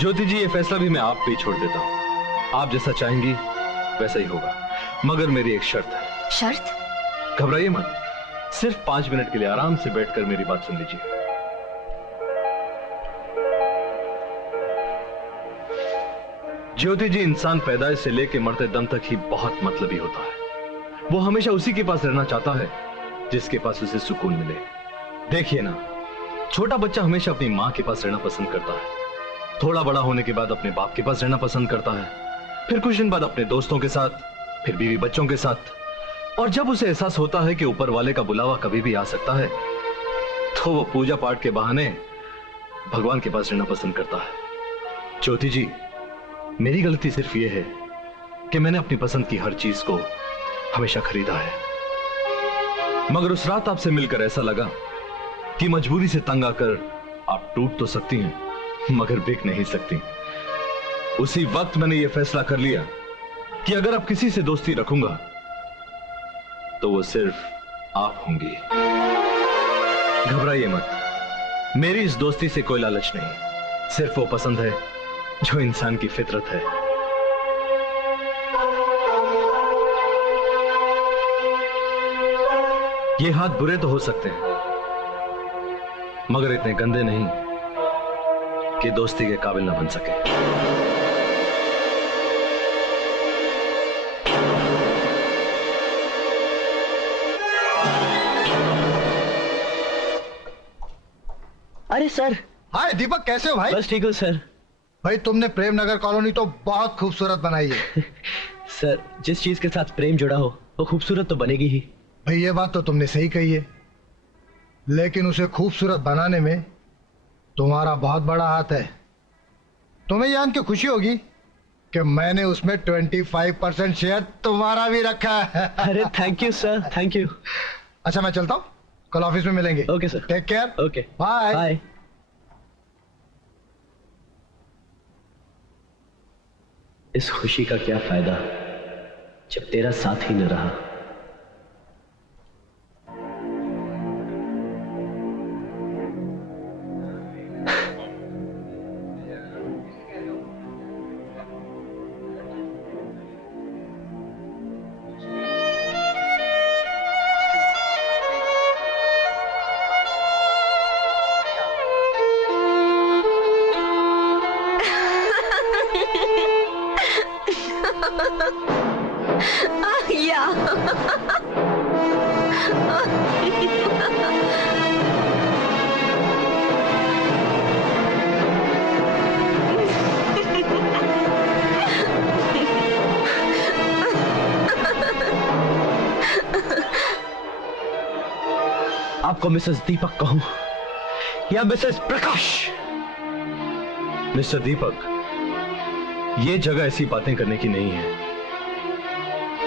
ज्योति जी, ये फैसला भी मैं आप पे ही छोड़ देता हूँ। आप जैसा चाहेंगी वैसा ही होगा, मगर मेरी एक शर्त है। शर्त? घबराइए मत, सिर्फ 5 मिनट के लिए आराम से बैठकर मेरी बात सुन लीजिए। ज्योति जी, इंसान पैदाइश से लेकर मरते दम तक ही बहुत मतलबी होता है। वो हमेशा उसी के पास रहना चाहता है जिसके पास उसे सुकून मिले। देखिए ना, छोटा बच्चा हमेशा अपनी माँ के पास रहना पसंद करता है, थोड़ा बड़ा होने के बाद अपने बाप के पास रहना पसंद करता है, फिर कुछ दिन बाद अपने दोस्तों के साथ, फिर बीवी बच्चों के साथ। और जब उसे एहसास होता है कि ऊपर वाले का बुलावा कभी भी आ सकता है, तो वो पूजा पाठ के बहाने भगवान के पास रहना पसंद करता है। ज्योति जी, मेरी गलती सिर्फ यह है कि मैंने अपनी पसंद की हर चीज को हमेशा खरीदा है। मगर उस रात आपसे मिलकर ऐसा लगा कि मजबूरी से तंग आकर आप टूट तो सकती हैं मगर बिक नहीं सकती। उसी वक्त मैंने यह फैसला कर लिया कि अगर अब किसी से दोस्ती रखूंगा तो वो सिर्फ आप होंगी। घबराइए मत, मेरी इस दोस्ती से कोई लालच नहीं, सिर्फ वो पसंद है जो इंसान की फितरत है। ये हाथ बुरे तो हो सकते हैं मगर इतने गंदे नहीं कि दोस्ती के काबिल ना बन सके। अरे सर। हाय दीपक, कैसे हो भाई? बस ठीक हो सर। भाई तुमने प्रेम नगर कॉलोनी तो बहुत खूबसूरत बनाई है। सर, जिस चीज के साथ प्रेम जुड़ा हो वो खूबसूरत तो बनेगी ही। भाई ये बात तो तुमने सही कही है, लेकिन उसे खूबसूरत बनाने में तुम्हारा बहुत बड़ा हाथ है। तुम्हें जान के खुशी होगी कि मैंने उसमें 25% शेयर तुम्हारा भी रखा है। अरे thank you sir, thank you. अच्छा मैं चलता हूँ, कल ऑफिस में मिलेंगे। Okay sir. Take care. Okay bye bye. इस खुशी का क्या फायदा जब तेरा साथ ही न रहा। आपको मिसेस दीपक कहूं या मिसेस प्रकाश? मिस्टर दीपक, ये जगह ऐसी बातें करने की नहीं है।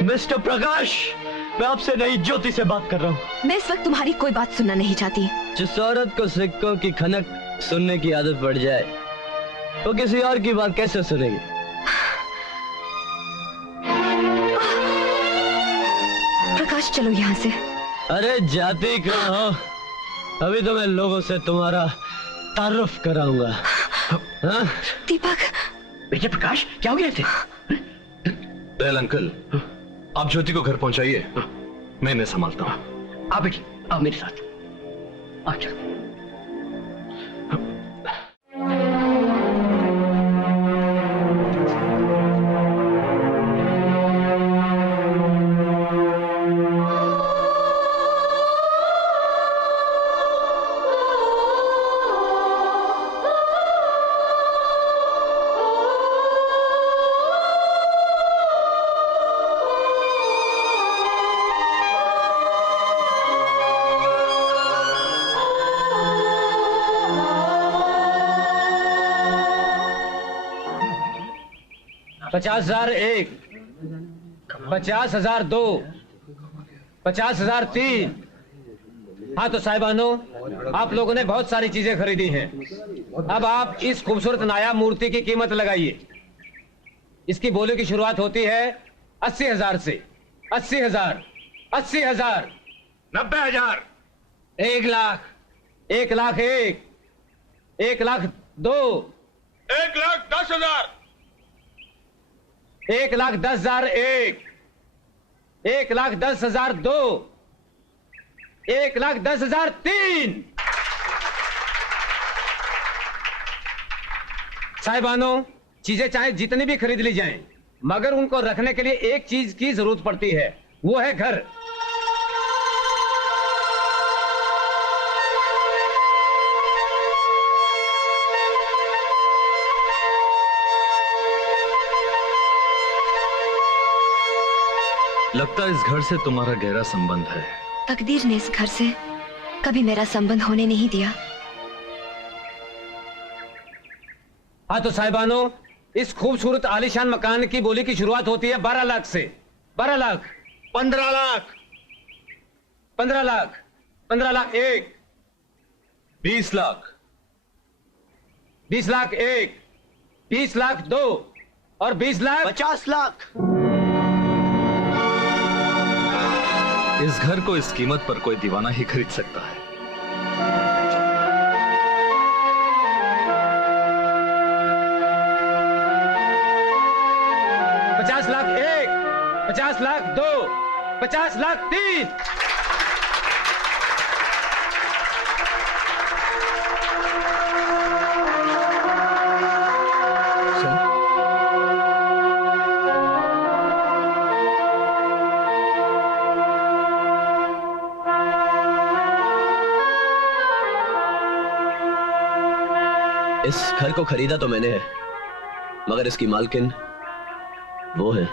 मिस्टर प्रकाश, मैं आपसे नहीं ज्योति से बात कर रहा हूं। मैं इस वक्त तुम्हारी कोई बात सुनना नहीं चाहती। जिस औरत को सिक्कों की खनक सुनने की आदत पड़ जाए वो किसी और की बात कैसे सुनेगी? प्रकाश चलो यहाँ से। अरे जाती कहाँ हो? अभी तो मैं लोगों से तुम्हारा तारुफ कराऊंगा। हाँ? दीपक। बेटे प्रकाश, क्या हो गया इसे? दयाल अंकल, आप ज्योति को घर पहुंचाइए, मैं इन्हें संभालता हूं। आओ बेटी, आओ मेरे साथ। आओ चलो। पचास 50,001, 50,002, 50,003। हाँ तो साहिबानो, आप लोगों ने बहुत सारी चीजें खरीदी हैं। अब आप इस खूबसूरत नायाब मूर्ति की कीमत लगाइए। इसकी बोली की शुरुआत होती है 80,000 से। 80,000, 80,000, 90,000, 1 लाख, 1 लाख 1, 1 लाख 2, 1,10,000, 1,10,001, 1,10,002, 1,10,003। साहिबानो, चीजें चाहे जितनी भी खरीद ली जाएं, मगर उनको रखने के लिए एक चीज की जरूरत पड़ती है, वो है घर। लगता है इस घर से तुम्हारा गहरा संबंध है। तकदीर ने इस घर से कभी मेरा संबंध होने नहीं दिया। हाँ तो साहिबानों, इस खूबसूरत आलीशान मकान की बोली की शुरुआत होती है 12 लाख से। 12 लाख, 15 लाख, 15 लाख, 15 लाख एक, 20 लाख, 20 लाख एक, 20 लाख दो, और 20 लाख 50 लाख। इस घर को इस कीमत पर कोई दीवाना ही खरीद सकता है। $50 लाख एक, 50 लाख दो, 50 लाख तीन। इस घर को खरीदा तो मैंने है, मगर इसकी मालकिन वो है।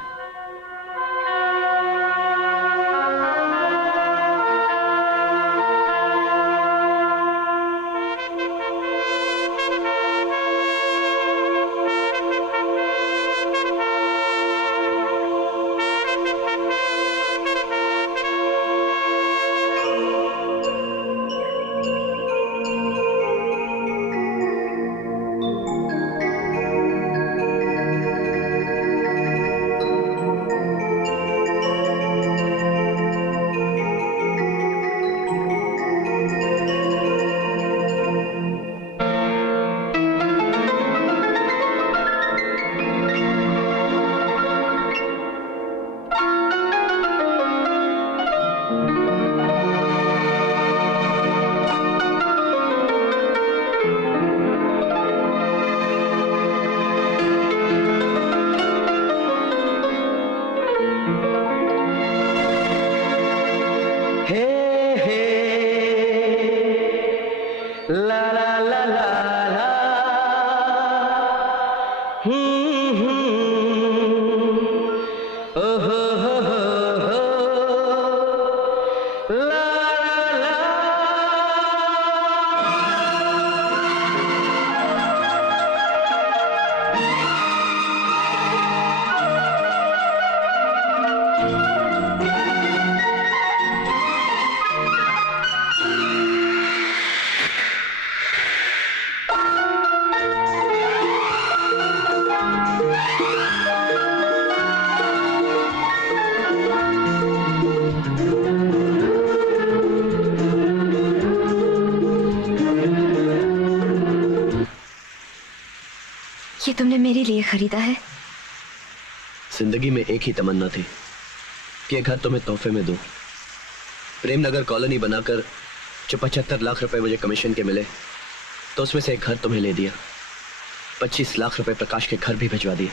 ये तुमने मेरे लिए खरीदा है? जिंदगी में एक ही तमन्ना थी कि ये घर तुम्हें तोहफे में दूं। प्रेमनगर कॉलोनी बनाकर जो 75 लाख रुपए मुझे कमीशन के मिले, तो उसमें से एक घर तुम्हें ले दिया। 25 लाख रुपए प्रकाश के घर भी भिजवा दिए।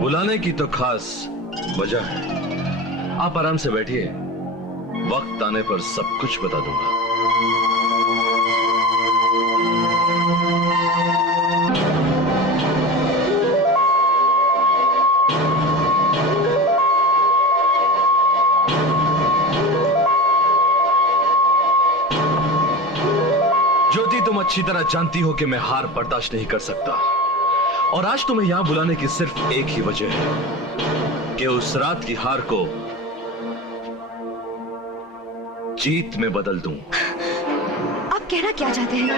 बुलाने की तो खास वजह है। आप आराम से बैठिए, वक्त आने पर सब कुछ बता दूंगा। ज्योति, तुम अच्छी तरह जानती हो कि मैं हार बर्दाश्त नहीं कर सकता, और आज तुम्हें यहां बुलाने की सिर्फ एक ही वजह है कि उस रात की हार को जीत में बदल दूं। आप कहना क्या चाहते हैं?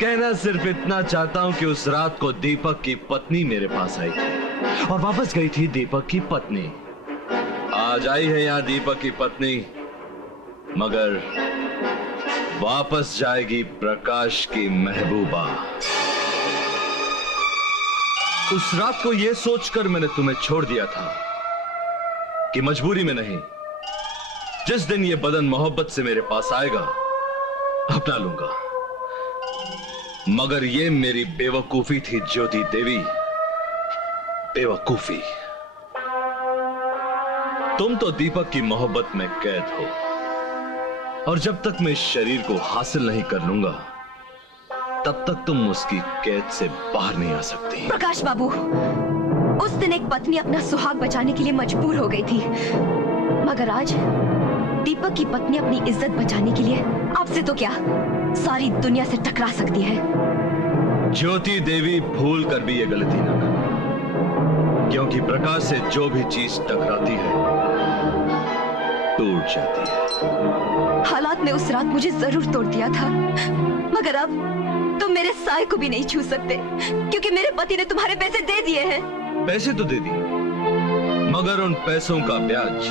कहना सिर्फ इतना चाहता हूं कि उस रात को दीपक की पत्नी मेरे पास आई थी और वापस गई थी दीपक की पत्नी। आज आई है यहां दीपक की पत्नी, मगर वापस जाएगी प्रकाश की महबूबा। उस रात को यह सोचकर मैंने तुम्हें छोड़ दिया था कि मजबूरी में नहीं, जिस दिन यह बदन मोहब्बत से मेरे पास आएगा अपना लूंगा। मगर यह मेरी बेवकूफी थी ज्योति देवी, बेवकूफी। तुम तो दीपक की मोहब्बत में कैद हो और जब तक मैं इस शरीर को हासिल नहीं कर लूंगा तब तक तुम उसकी कैद से बाहर नहीं आ सकती। प्रकाश बाबू, उस दिन एक पत्नी अपना सुहाग बचाने के लिए मजबूर हो गई थी, मगर आज दीपक की पत्नी अपनी इज्जत बचाने के लिए आपसे तो क्या सारी दुनिया से टकरा सकती है। ज्योति देवी, भूल कर भी ये गलती ना कर, क्योंकि प्रकाश से जो भी चीज टकराती है टूट जाती है। हालात ने उस रात मुझे जरूर तोड़ दिया था, मगर अब तुम मेरे साए को भी नहीं छू सकते, क्योंकि मेरे पति ने तुम्हारे पैसे दे दिए हैं। पैसे तो दे दिए, मगर उन पैसों का ब्याज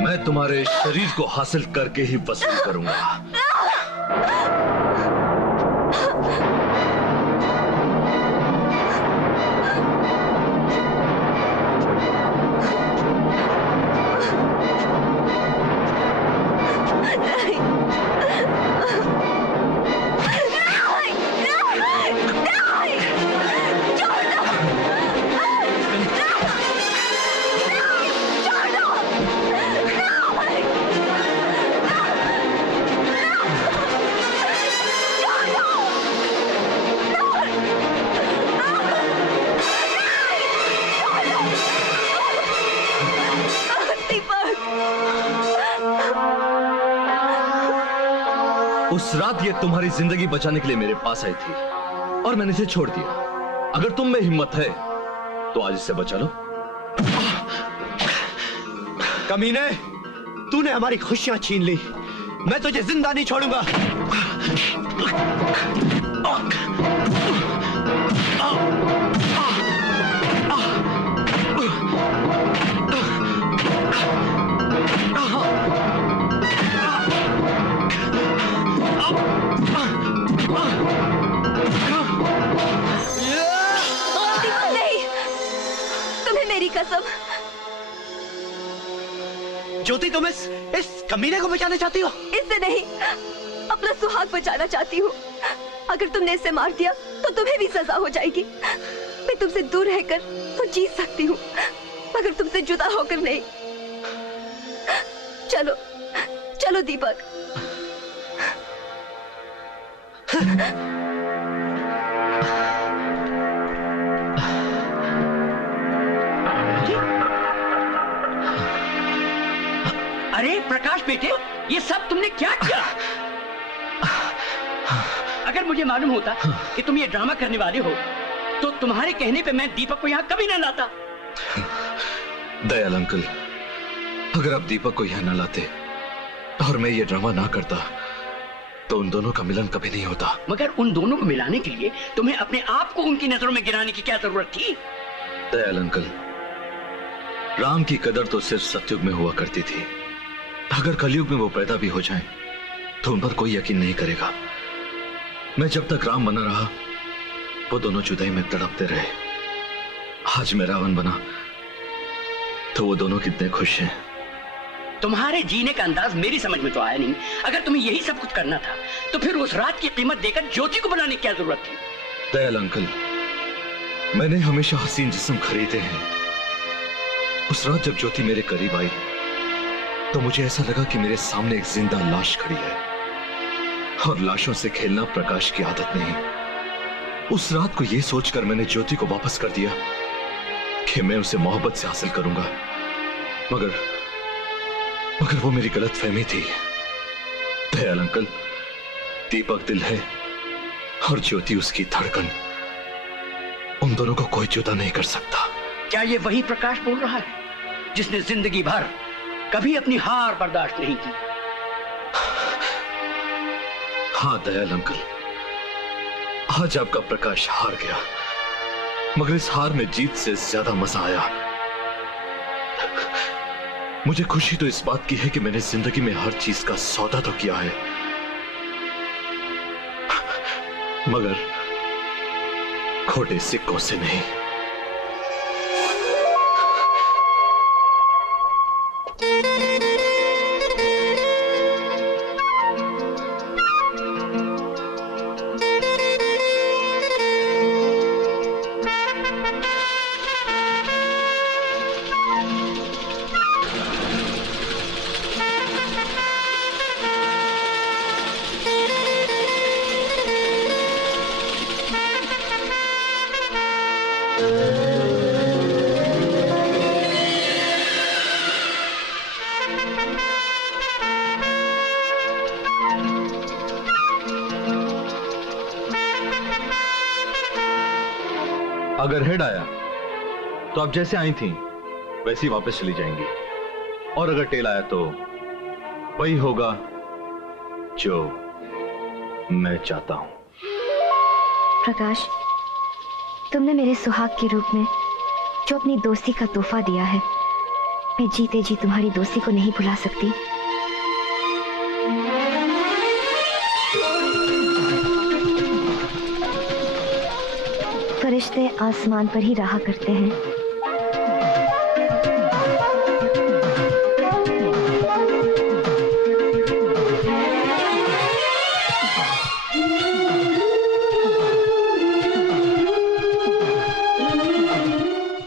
मैं तुम्हारे शरीर को हासिल करके ही वसूल करूंगा। उस रात ये तुम्हारी जिंदगी बचाने के लिए मेरे पास आई थी और मैंने इसे छोड़ दिया। अगर तुम में हिम्मत है तो आज इसे बचा लो। कमीने, तूने हमारी खुशियां छीन ली, मैं तुझे जिंदा नहीं छोड़ूंगा। कसम। ज्योति, तुम इस कमीने को बचाना चाहती हो? इससे नहीं, अपना सुहाग बचाना चाहती हूँ। अगर तुमने इसे मार दिया तो तुम्हें भी सजा हो जाएगी। मैं तुमसे दूर रहकर तो जीत सकती हूँ, मगर तुमसे जुदा होकर नहीं। चलो चलो दीपक। अरे प्रकाश बेटे, ये सब तुमने क्या किया? अगर मुझे मालूम होता कि तुम ये ड्रामा करने वाले हो तो तुम्हारे कहने पे मैं दीपक को यहाँ कभी ना लाता। दयाल अंकल, अगर आप दीपक को यहाँ ना लाते और मैं ये ड्रामा ना करता तो उन दोनों का मिलन कभी नहीं होता। मगर उन दोनों को मिलाने के लिए तुम्हें अपने आप को उनकी नजरों में गिराने की क्या जरूरत थी? दयाल अंकल, राम की कदर तो सिर्फ सतयुग में हुआ करती थी। अगर कलयुग में वो पैदा भी हो जाएं, तो उन पर कोई यकीन नहीं करेगा। मैं जब तक राम बना रहा वो दोनों जुदाई में तड़पते रहे। आज मैं रावण बना तो वो दोनों कितने खुश हैं। तुम्हारे जीने का अंदाज मेरी समझ में तो आया नहीं। अगर तुम्हें यही सब कुछ करना था तो फिर उस रात की कीमत देकर ज्योति को बनाने की क्या जरूरत थी? दयाल अंकल, मैंने हमेशा हसीन जिस्म खरीदे हैं। उस रात जब ज्योति मेरे करीब आई तो मुझे ऐसा लगा कि मेरे सामने एक जिंदा लाश खड़ी है, और लाशों से खेलना प्रकाश की आदत नहीं। उस रात को यह सोचकर मैंने ज्योति को वापस कर दिया कि मैं उसे मोहब्बत से हासिल करूंगा, मगर वो मेरी गलतफहमी थी। दयाल अंकल, दीपक दिल है और ज्योति उसकी धड़कन। उन दोनों को कोई जुदा नहीं कर सकता। क्या ये वही प्रकाश बोल रहा है जिसने जिंदगी भर कभी अपनी हार बर्दाश्त नहीं की। हाँ दयाल अंकल, आज आपका प्रकाश हार गया, मगर इस हार में जीत से ज्यादा मजा आया। मुझे खुशी तो इस बात की है कि मैंने जिंदगी में हर चीज का सौदा तो किया है, मगर खोटे सिक्कों से नहीं। अगर हेड आया तो आप जैसे आई थी वैसे ही वापस चली जाएंगी, और अगर टेल आया तो वही होगा जो मैं चाहता हूं। प्रकाश, तुमने मेरे सुहाग के रूप में जो अपनी दोस्ती का तोहफा दिया है, मैं जीते जी तुम्हारी दोस्ती को नहीं भुला सकती। फरिश्ते आसमान पर ही रहा करते हैं,